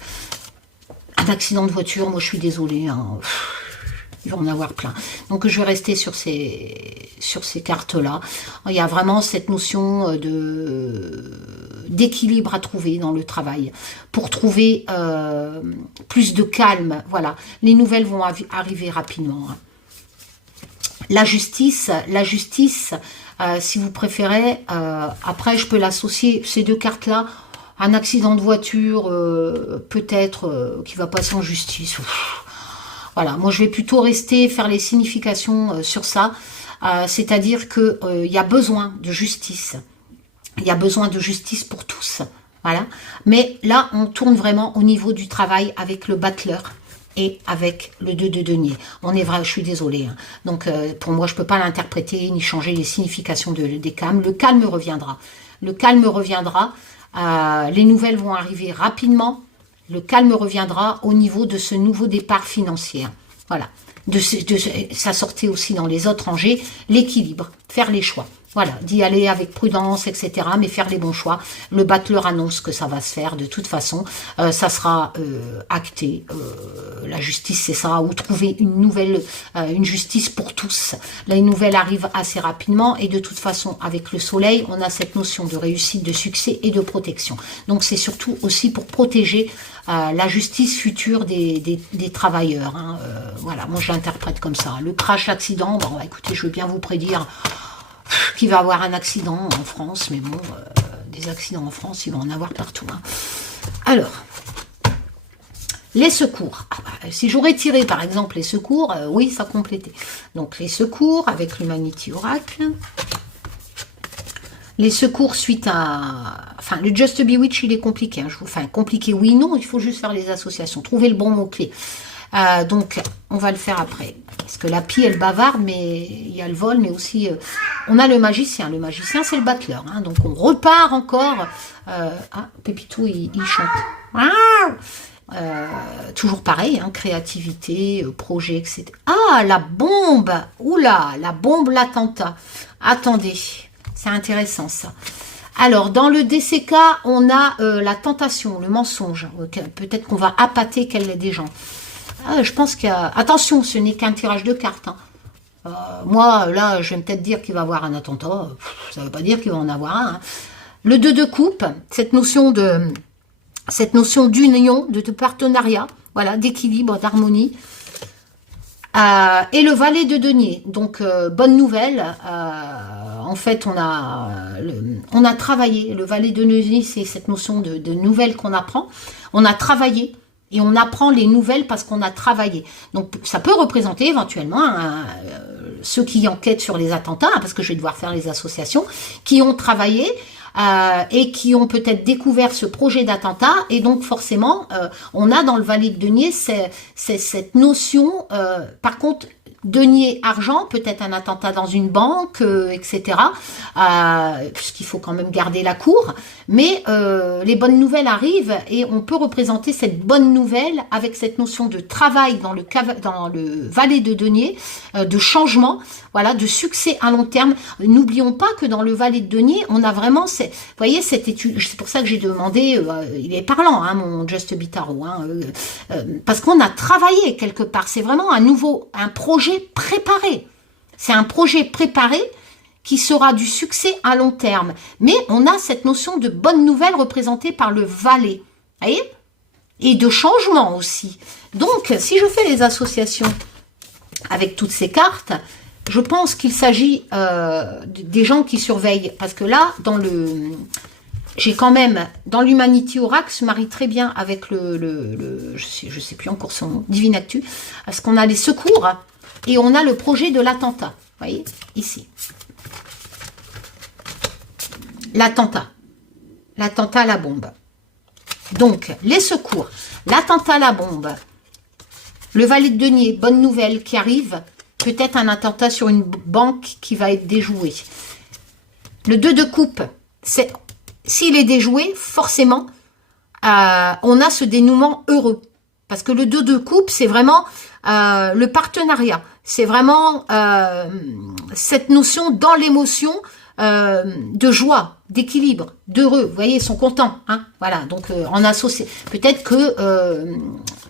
un accident de voiture, moi je suis désolée, hein, il va en avoir plein. Donc je vais rester sur ces cartes-là. Il y a vraiment cette notion d'équilibre à trouver dans le travail, pour trouver plus de calme. Voilà, les nouvelles vont arriver rapidement, hein. La justice, si vous préférez, après je peux l'associer, ces deux cartes-là, un accident de voiture, peut-être, qui va passer en justice. Voilà, moi je vais plutôt faire les significations sur ça, c'est-à-dire que il y a besoin de justice. Il y a besoin de justice pour tous, voilà. Mais là, on tourne vraiment au niveau du travail avec le battleur et avec le 2 de denier. On est vrai, je suis désolée, hein. Donc, pour moi, je ne peux pas l'interpréter ni changer les significations des calmes. Le calme reviendra. Le calme reviendra. Les nouvelles vont arriver rapidement. Le calme reviendra au niveau de ce nouveau départ financier. Voilà. Ça sortait aussi dans les autres rangées. L'équilibre. Faire les choix. Voilà, d'y aller avec prudence, etc., mais faire les bons choix. Le battleur annonce que ça va se faire de toute façon. Ça sera acté. La justice, c'est ça, ou trouver une justice pour tous. Les nouvelles arrivent assez rapidement et de toute façon, avec le soleil, on a cette notion de réussite, de succès et de protection. Donc, c'est surtout aussi pour protéger la justice future des travailleurs, hein. Voilà, moi, je l'interprète comme ça. Le crash, l'accident, bon, écoutez, je veux bien vous prédire qu'il va y avoir un accident en France, mais bon, des accidents en France, il va en avoir partout, hein. Alors, les secours. Si j'aurais tiré, par exemple, les secours, oui, ça complétait. Donc, les secours avec l'Humanity Oracle. Les secours suite à... Enfin, le Just Bewitch, il est compliqué, hein. Enfin, compliqué, oui, non, il faut juste faire les associations, trouver le bon mot-clé. Donc, on va le faire après. Parce que la pie, elle bavarde, mais il y a le vol, mais aussi... on a le magicien. Le magicien, c'est le battleur, hein. Donc, on repart encore. Pépito, il chante. Toujours pareil, hein, créativité, projet, etc. Ah, la bombe. Oula, la bombe, l'attentat. Attendez, c'est intéressant, ça. Alors, dans le DCK, on a la tentation, le mensonge. Peut-être qu'on va appâter des gens. Je pense qu'il y a... Attention, ce n'est qu'un tirage de cartes, hein. Moi, là, je vais peut-être dire qu'il va y avoir un attentat. Ça ne veut pas dire qu'il va en avoir un, hein. Le 2 de coupe, cette notion d'union, de partenariat, voilà, d'équilibre, d'harmonie. Et le valet de denier. Donc, bonne nouvelle. En fait, on a travaillé. Le valet de denier, c'est cette notion de nouvelles qu'on apprend. On a travaillé. Et on apprend les nouvelles parce qu'on a travaillé. Donc, ça peut représenter éventuellement ceux qui enquêtent sur les attentats, hein, parce que je vais devoir faire les associations, qui ont travaillé et qui ont peut-être découvert ce projet d'attentat. Et donc, forcément, on a dans le valet de denier cette notion, par contre, denier, argent, peut-être un attentat dans une banque, etc. Puisqu'il faut quand même garder la cour. Mais les bonnes nouvelles arrivent et on peut représenter cette bonne nouvelle avec cette notion de travail dans le valet de denier, de changement, voilà, de succès à long terme. N'oublions pas que dans le valet de denier, on a vraiment, vous voyez, cette étude, c'est pour ça que j'ai demandé, il est parlant, hein, mon Just Be Tarot, hein, parce qu'on a travaillé quelque part, c'est vraiment un projet préparé. C'est un projet préparé qui sera du succès à long terme. Mais on a cette notion de bonne nouvelle représentée par le valet. Vous voyez? Et de changement aussi. Donc, si je fais les associations avec toutes ces cartes, je pense qu'il s'agit des gens qui surveillent. Parce que là, j'ai quand même, dans l'Humanity Oracle, se marie très bien avec je sais plus encore son nom, Divine Actu, parce qu'on a les secours et on a le projet de l'attentat. Vous voyez? Ici. L'attentat à la bombe. Donc, les secours, l'attentat à la bombe, le valet de denier, bonne nouvelle qui arrive, peut-être un attentat sur une banque qui va être déjoué. Le 2 de coupe, s'il est déjoué, forcément, on a ce dénouement heureux. Parce que le 2 de coupe, c'est vraiment le partenariat. C'est vraiment cette notion dans l'émotion, de joie, d'équilibre, d'heureux. Vous voyez, ils sont contents. Hein, voilà, donc en associé. Peut-être que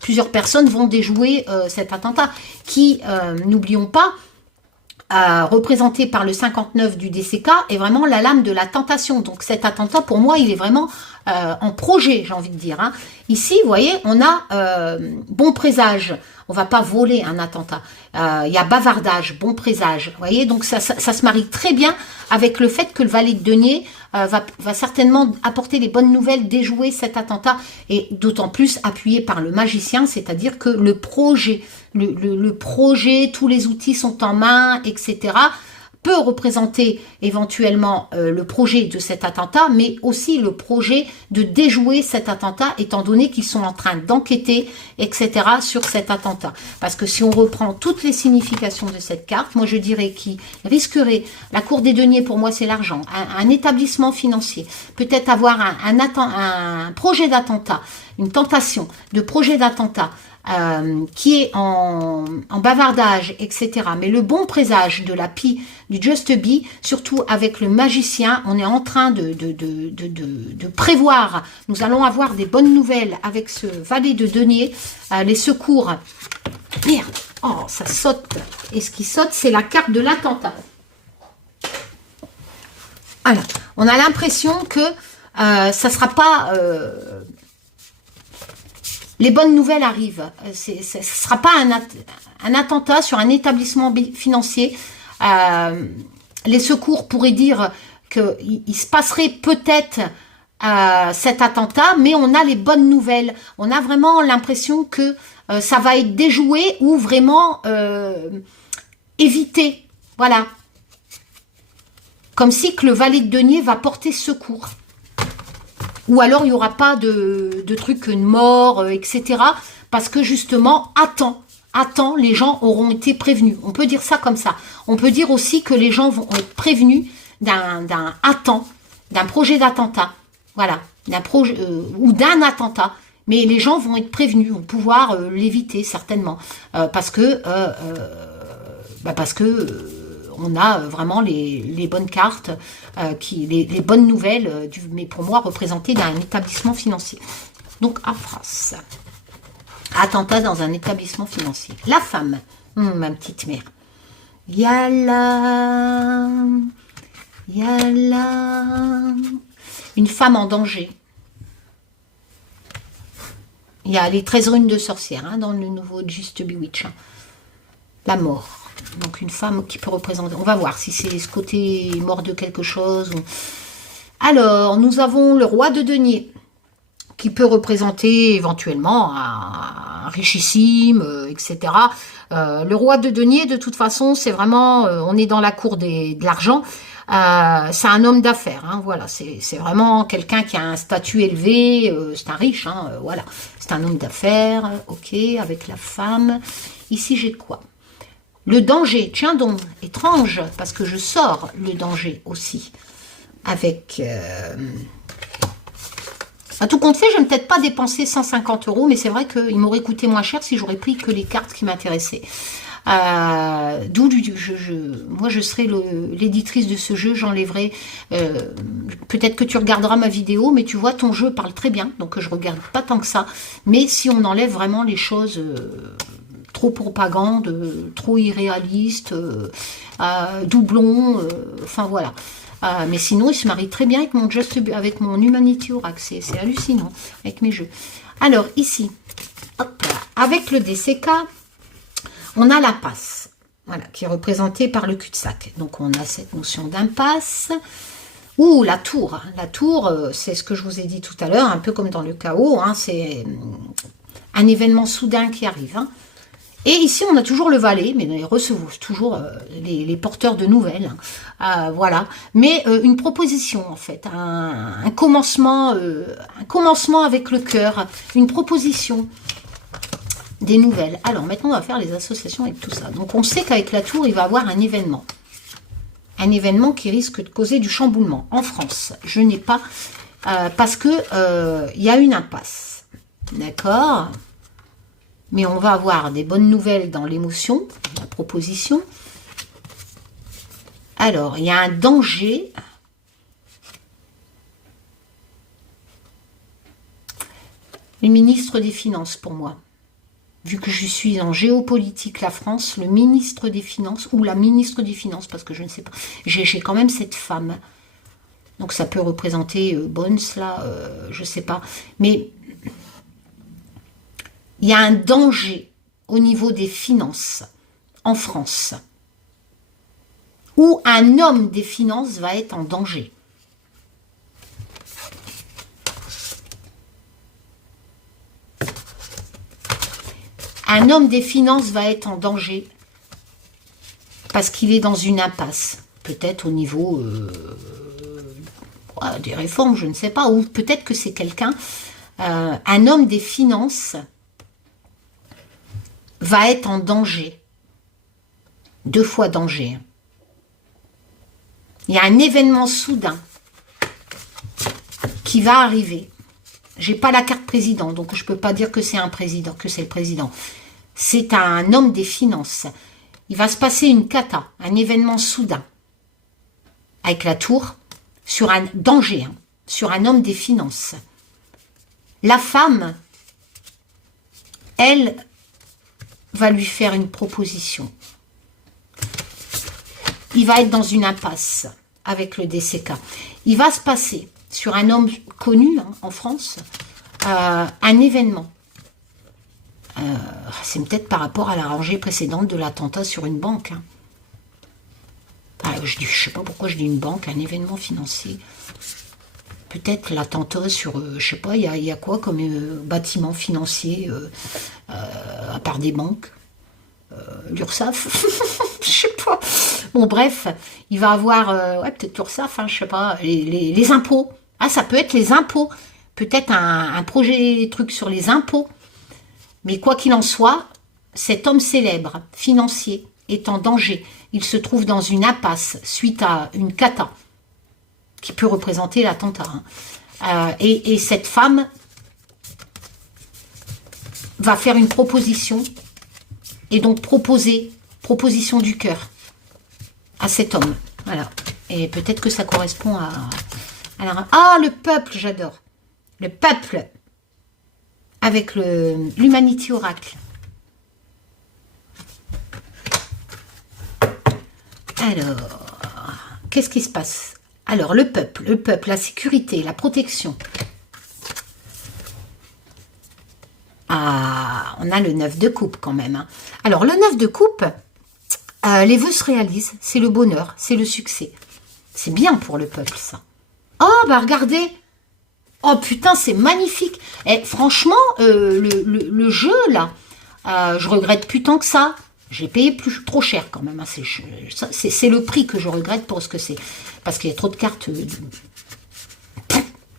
plusieurs personnes vont déjouer cet attentat qui, n'oublions pas, représenté par le 59 du DCK, est vraiment la lame de la tentation. Donc cet attentat, pour moi, il est vraiment en projet, j'ai envie de dire. Hein. Ici, vous voyez, on a bon présage. On va pas voler un attentat. Il y a bavardage, bon présage. Vous voyez, donc ça se marie très bien avec le fait que le valet de denier va certainement apporter les bonnes nouvelles, déjouer cet attentat, et d'autant plus appuyé par le magicien, c'est-à-dire que le projet, le projet, tous les outils sont en main, etc., peut représenter éventuellement le projet de cet attentat, mais aussi le projet de déjouer cet attentat, étant donné qu'ils sont en train d'enquêter, etc., sur cet attentat. Parce que si on reprend toutes les significations de cette carte, moi je dirais qu'il risquerait, la cour des deniers pour moi c'est l'argent, un établissement financier, peut-être avoir un projet d'attentat, une tentation de projet d'attentat, qui est en bavardage, etc. Mais le bon présage de la pie, du Just Be, surtout avec le magicien, on est en train de prévoir. Nous allons avoir des bonnes nouvelles avec ce valet de denier, les secours. Merde, oh, ça saute. Et ce qui saute, c'est la carte de l'attentat. Alors, on a l'impression que ça ne sera pas... les bonnes nouvelles arrivent. Ce ne sera pas un attentat sur un établissement financier. Les secours pourraient dire qu'il se passerait peut-être cet attentat, mais on a les bonnes nouvelles. On a vraiment l'impression que ça va être déjoué ou vraiment évité. Voilà. Comme si que le valet de denier va porter secours. Ou alors, il n'y aura pas de trucs, de mort, etc. Parce que justement, attends, les gens auront été prévenus. On peut dire ça comme ça. On peut dire aussi que les gens vont être prévenus d'un projet d'attentat. Voilà. D'un projet ou d'un attentat. Mais les gens vont être prévenus, vont pouvoir l'éviter certainement. Parce que on a vraiment les bonnes cartes, les bonnes nouvelles, mais pour moi représentées d'un établissement financier. Donc, en France, attentat dans un établissement financier. La femme, ma petite mère. Yalla, une femme en danger. Il y a les 13 runes de sorcière hein, dans le nouveau Just Bewitch. Hein. La mort. Donc une femme qui peut représenter... On va voir si c'est ce côté mort de quelque chose. Ou... Alors, nous avons le roi de denier qui peut représenter éventuellement un richissime, etc. Le roi de denier, de toute façon, c'est vraiment... on est dans la cour de l'argent. C'est un homme d'affaires, hein, voilà, c'est vraiment quelqu'un qui a un statut élevé, c'est un riche, hein, voilà, c'est un homme d'affaires, ok, avec la femme. Ici, j'ai quoi? Le danger, tiens donc, étrange, parce que je sors le danger aussi. Avec... À tout compte fait, je n'ai peut-être pas dépensé 150 €, mais c'est vrai qu'il m'aurait coûté moins cher si j'aurais pris que les cartes qui m'intéressaient. D'où moi je serai l'éditrice de ce jeu, j'enlèverai, peut-être que tu regarderas ma vidéo, mais tu vois ton jeu parle très bien, donc je regarde pas tant que ça, mais si on enlève vraiment les choses trop propagande, trop irréaliste, doublon, enfin voilà. Mais sinon il se marie très bien avec mon Humanity Oracle, c'est hallucinant avec mes jeux. Alors ici, hop là, avec le DCK, on a la passe, voilà, qui est représentée par le cul-de-sac. Donc, on a cette notion d'impasse. Ou la tour. La tour, c'est ce que je vous ai dit tout à l'heure, un peu comme dans le chaos. Hein, c'est un événement soudain qui arrive. Hein. Et ici, on a toujours le valet, mais les recevons toujours les porteurs de nouvelles. Hein. Voilà. Mais une proposition, en fait. Un commencement avec le cœur. Une proposition. Des nouvelles. Alors, maintenant, on va faire les associations avec tout ça. Donc, on sait qu'avec la tour, il va y avoir un événement. Un événement qui risque de causer du chamboulement. En France, je n'ai pas... parce que il y a une impasse. D'accord? Mais on va avoir des bonnes nouvelles dans l'émotion, la proposition. Alors, il y a un danger. Le ministre des Finances, pour moi. Vu que je suis en géopolitique, la France, le ministre des Finances, ou la ministre des Finances, parce que je ne sais pas, j'ai quand même cette femme. Donc ça peut représenter Bones, là, je ne sais pas. Mais il y a un danger au niveau des finances en France, où un homme des finances va être en danger. Un homme des finances va être en danger parce qu'il est dans une impasse. Peut-être au niveau des réformes, je ne sais pas. Ou peut-être que c'est quelqu'un, un homme des finances va être en danger. 2 fois danger. Il y a un événement soudain qui va arriver. J'ai pas la carte président, donc je peux pas dire que c'est un président, que c'est le président. C'est un homme des finances. Il va se passer une cata, un événement soudain, avec la tour, sur un danger, hein, sur un homme des finances. La femme, elle, va lui faire une proposition. Il va être dans une impasse avec le DCK. Il va se passer sur un homme connu hein, en France, un événement. C'est peut-être par rapport à la rangée précédente de l'attentat sur une banque. Hein. Je ne sais pas pourquoi je dis une banque, un événement financier. Peut-être l'attentat sur, je sais pas, il y a quoi comme bâtiment financier à part des banques, l'URSSAF, je sais pas. Bon bref, il va avoir, ouais peut-être l'URSSAF, hein, je sais pas, les impôts. Ah ça peut être les impôts, peut-être un projet truc sur les impôts. Mais quoi qu'il en soit, cet homme célèbre, financier, est en danger. Il se trouve dans une impasse suite à une cata qui peut représenter l'attentat. Hein. Et cette femme va faire une proposition et donc proposition du cœur à cet homme. Voilà. Et peut-être que ça correspond à la... Ah, le peuple, j'adore. Le peuple avec l'Humanity Oracle. Alors, qu'est-ce qui se passe? Alors, le peuple, la sécurité, la protection. Ah, on a le 9 de coupe quand même. Hein. Alors, le 9 de coupe, les vœux se réalisent, c'est le bonheur, c'est le succès. C'est bien pour le peuple, ça. Oh, bah regardez. Oh, putain, c'est magnifique. Et franchement, le jeu, là, je regrette plus tant que ça. J'ai payé trop cher quand même. Hein. C'est le prix que je regrette pour ce que c'est. Parce qu'il y a trop de cartes.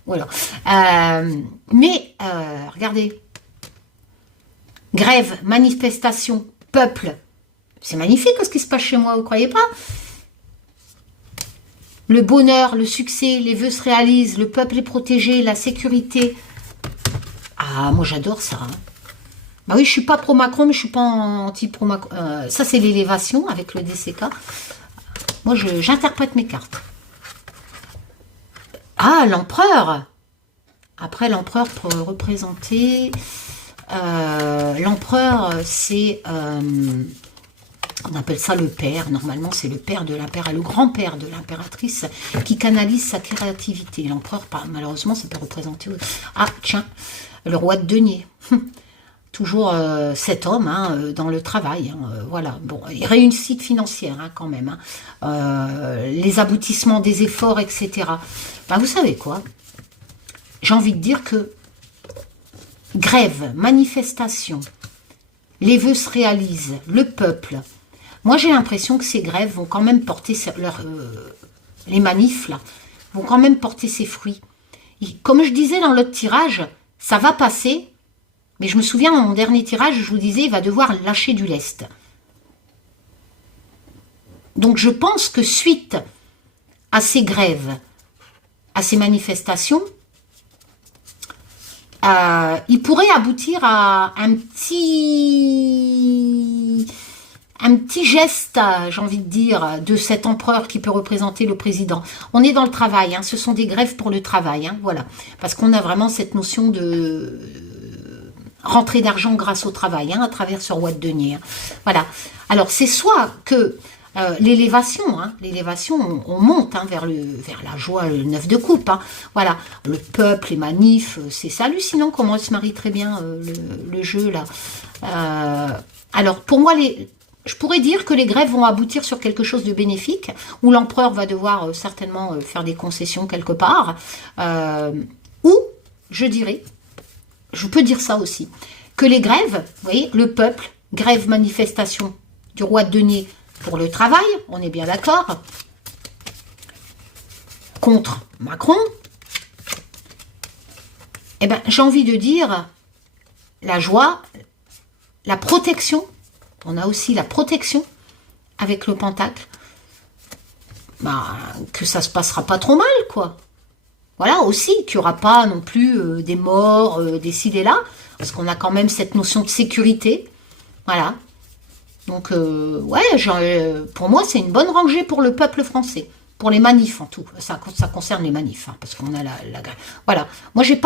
Voilà. Mais, regardez. Grève, manifestation, peuple. C'est magnifique ce qui se passe chez moi, vous croyez pas? Le bonheur, le succès, les vœux se réalisent, le peuple est protégé, la sécurité. Ah, moi j'adore ça. Hein. Bah oui, je suis pas pro-Macron, mais je suis pas anti-pro-Macron. Ça, c'est l'élévation avec le DCK. Moi, j'interprète mes cartes. Ah, l'empereur. Après, l'empereur pour représenter... l'empereur, c'est... on appelle ça le père. Normalement, c'est le père de l'impératrice, le grand-père de l'impératrice qui canalise sa créativité. L'empereur, malheureusement, ça peut représenter... Ah, tiens, le roi de denier. Toujours cet homme hein, dans le travail. Hein, voilà. Bon, réussite financière hein, quand même. Hein. Les aboutissements des efforts, etc. Ben, vous savez quoi? J'ai envie de dire que grève, manifestation, les vœux se réalisent, le peuple. Moi, j'ai l'impression que ces grèves vont quand même porter les manifs, là, vont quand même porter ses fruits. Comme je disais dans l'autre tirage, ça va passer, mais je me souviens, dans mon dernier tirage, je vous disais, il va devoir lâcher du lest. Donc, je pense que suite à ces grèves, à ces manifestations, il pourrait aboutir à un petit geste, j'ai envie de dire, de cet empereur qui peut représenter le président. On est dans le travail, hein, ce sont des grèves pour le travail, hein, voilà. Parce qu'on a vraiment cette notion de rentrée d'argent grâce au travail, hein, à travers ce roi de denier. Hein. Voilà. Alors, c'est soit que l'élévation, hein, on monte hein, vers la joie, le 9 de coupe. Hein, voilà, le peuple, les manifs, c'est hallucinant comment elle se marie très bien le jeu là. Alors pour moi, je pourrais dire que les grèves vont aboutir sur quelque chose de bénéfique, où l'empereur va devoir certainement faire des concessions quelque part, ou je dirais, je peux dire ça aussi, que les grèves, vous voyez, le peuple, grève, manifestation du roi de denier. Pour le travail, on est bien d'accord, contre Macron, eh ben, j'ai envie de dire la joie, la protection, on a aussi la protection avec le pentacle, bah, que ça se passera pas trop mal, quoi. Voilà, aussi, qu'il n'y aura pas non plus des morts, des ci, des là, parce qu'on a quand même cette notion de sécurité, voilà. Donc, ouais, pour moi, c'est une bonne rangée pour le peuple français. Pour les manifs, en tout. Ça concerne les manifs, hein, parce qu'on a la grève. Voilà. Moi, j'ai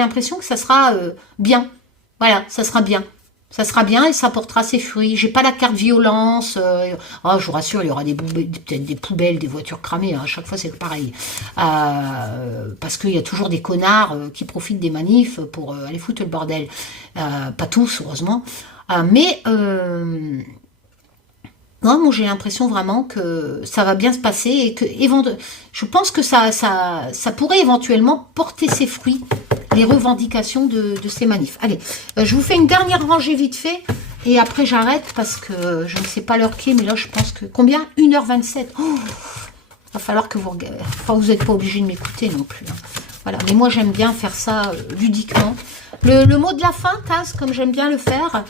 l'impression que ça sera bien. Voilà, ça sera bien. Ça sera bien et ça portera ses fruits. J'ai pas la carte violence. Oh, je vous rassure, il y aura peut-être des poubelles, des voitures cramées. Hein, à chaque fois, c'est pareil. Parce qu'il y a toujours des connards qui profitent des manifs pour aller foutre le bordel. Pas tous, heureusement. Mais non, moi j'ai l'impression vraiment que ça va bien se passer et que je pense que ça pourrait éventuellement porter ses fruits, les revendications de ces manifs. Allez, je vous fais une dernière rangée vite fait et après j'arrête parce que je ne sais pas l'heure qui est, mais là je pense que... Combien? 1h27. Oh, va falloir que vous n'êtes pas obligé de m'écouter non plus. Hein. Voilà, mais moi j'aime bien faire ça ludiquement. Le mot de la fin, Taz, comme j'aime bien le faire...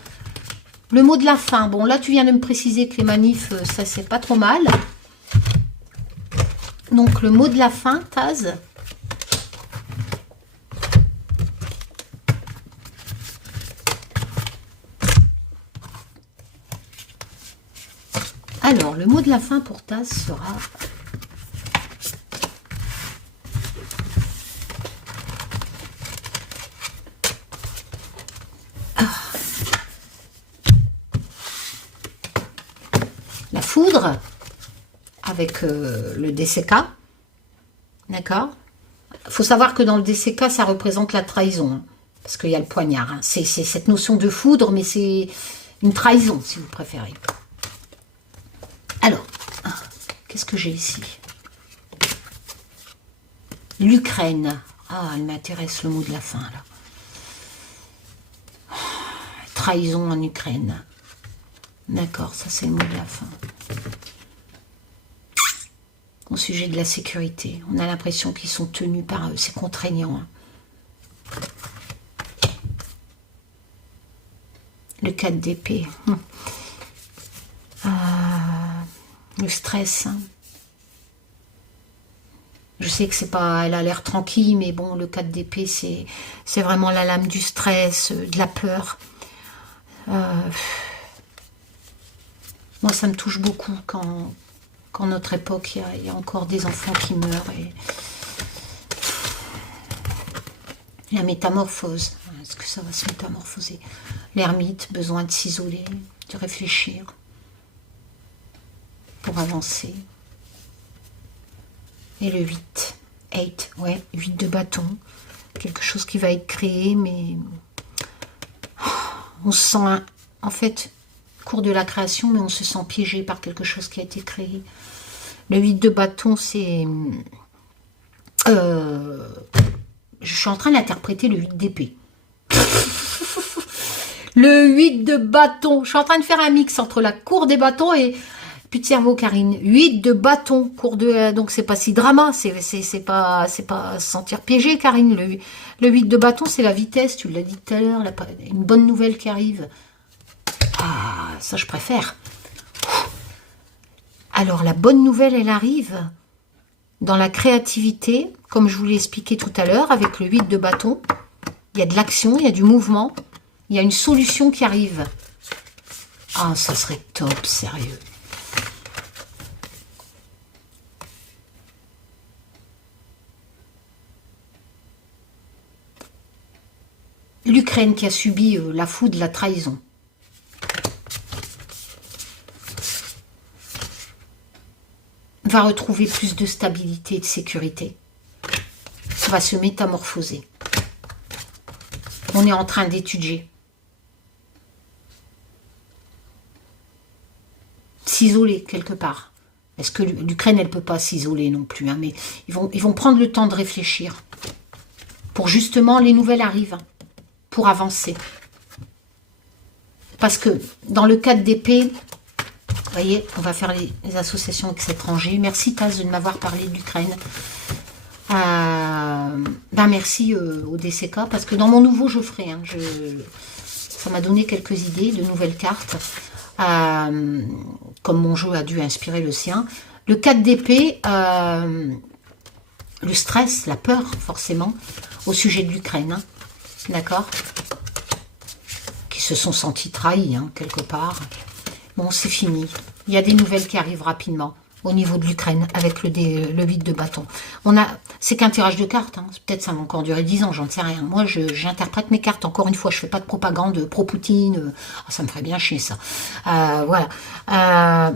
Le mot de la fin. Bon, là, tu viens de me préciser que les manifs, ça, c'est pas trop mal. Donc, le mot de la fin, Taz. Alors, le mot de la fin pour Taz sera... foudre avec le DCK, d'accord. Il faut savoir que dans le DCK, ça représente la trahison, hein, parce qu'il y a le poignard. Hein. C'est cette notion de foudre, mais c'est une trahison, si vous préférez. Alors, qu'est-ce que j'ai ici? L'Ukraine. Ah, elle m'intéresse, le mot de la fin, là. Trahison en Ukraine. D'accord, ça c'est le mot de la fin. Au sujet de la sécurité, on a l'impression qu'ils sont tenus par eux, c'est contraignant. Hein. Le 4 d'épée. Le stress. Hein. Je sais que c'est pas, elle a l'air tranquille, mais bon, le 4 d'épée, c'est vraiment la lame du stress, de la peur. Moi, ça me touche beaucoup quand notre époque, il y a encore des enfants qui meurent. Et la métamorphose, est-ce que ça va se métamorphoser? L'ermite, besoin de s'isoler, de réfléchir pour avancer. Et le 8, ouais, 8 de bâton, quelque chose qui va être créé, mais on se sent, en fait, cours de la création, mais on se sent piégé par quelque chose qui a été créé. Le 8 de bâton, c'est... je suis en train d'interpréter le 8 d'épée. Le 8 de bâton. Je suis en train de faire un mix entre la cour des bâtons et... Plus de cerveau, Karine. 8 de bâton. Cours de... Donc, c'est pas si drama. C'est pas se sentir piégé, Karine. Le 8 de bâton, c'est la vitesse. Tu l'as dit tout à l'heure. Une bonne nouvelle qui arrive. Ah, ça, je préfère. Alors, la bonne nouvelle, elle arrive dans la créativité, comme je vous l'ai expliqué tout à l'heure, avec le 8 de bâton. Il y a de l'action, il y a du mouvement. Il y a une solution qui arrive. Ah, ça serait top, sérieux. L'Ukraine qui a subi la foudre, la trahison. Va retrouver plus de stabilité et de sécurité. Va se métamorphoser. On est en train d'étudier. S'isoler quelque part. Est-ce que l'Ukraine, elle ne peut pas s'isoler non plus, hein, mais ils vont prendre le temps de réfléchir. Pour justement, les nouvelles arrivent. Pour avancer. Parce que dans le 4 d'épée, vous voyez, on va faire les associations ex-étrangers. Merci Taz de m'avoir parlé de l'Ukraine. Ben merci au DCK, parce que dans mon nouveau je ferai, hein, ça m'a donné quelques idées de nouvelles cartes, comme mon jeu a dû inspirer le sien. Le 4 d'épée, le stress, la peur forcément, au sujet de l'Ukraine, hein. D'accord, qui se sont sentis trahis, hein, quelque part. Bon, c'est fini. Il y a des nouvelles qui arrivent rapidement au niveau de l'Ukraine avec le 8 de bâton. C'est qu'un tirage de cartes. Hein. Peut-être ça va encore durer 10 ans, j'en sais rien. Moi, j'interprète mes cartes. Encore une fois, je fais pas de propagande pro-Poutine. Ça me ferait bien chier, ça. Voilà.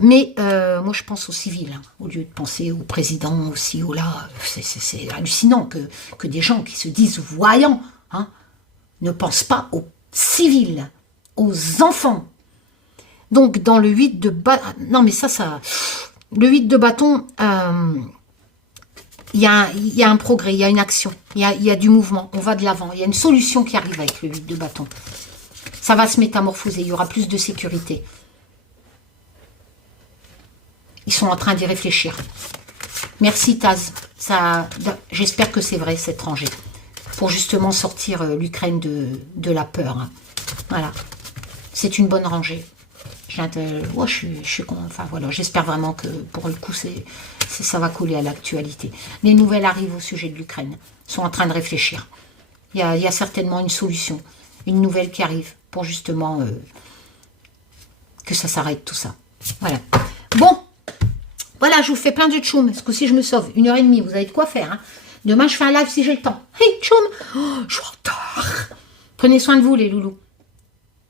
Mais moi, je pense aux civils, hein, au lieu de penser au président aussi, ou là. C'est hallucinant que des gens qui se disent voyants, hein, ne pensent pas aux civils, aux enfants. Donc, dans le 8 de bâton... Non, mais ça... Le 8 de bâton, il y a un progrès, il y a une action, il y a du mouvement, on va de l'avant. Il y a une solution qui arrive avec le 8 de bâton. Ça va se métamorphoser, il y aura plus de sécurité. Ils sont en train d'y réfléchir. Merci Taz. J'espère que c'est vrai, c'est étranger. Pour justement sortir l'Ukraine de la peur. Hein. Voilà. C'est une bonne rangée. Ouais, je suis enfin voilà, j'espère vraiment que pour le coup ça va coller à l'actualité. Les nouvelles arrivent au sujet de l'Ukraine. Ils sont en train de réfléchir. Il y a certainement une solution, une nouvelle qui arrive pour justement que ça s'arrête tout ça. Voilà. Bon, voilà, je vous fais plein de tchoum. Parce que si je me sauve 1h30, vous avez de quoi faire. Hein. Demain, je fais un live si j'ai le temps. Hey, tchoum, oh, je suis en retard. Prenez soin de vous, les loulous.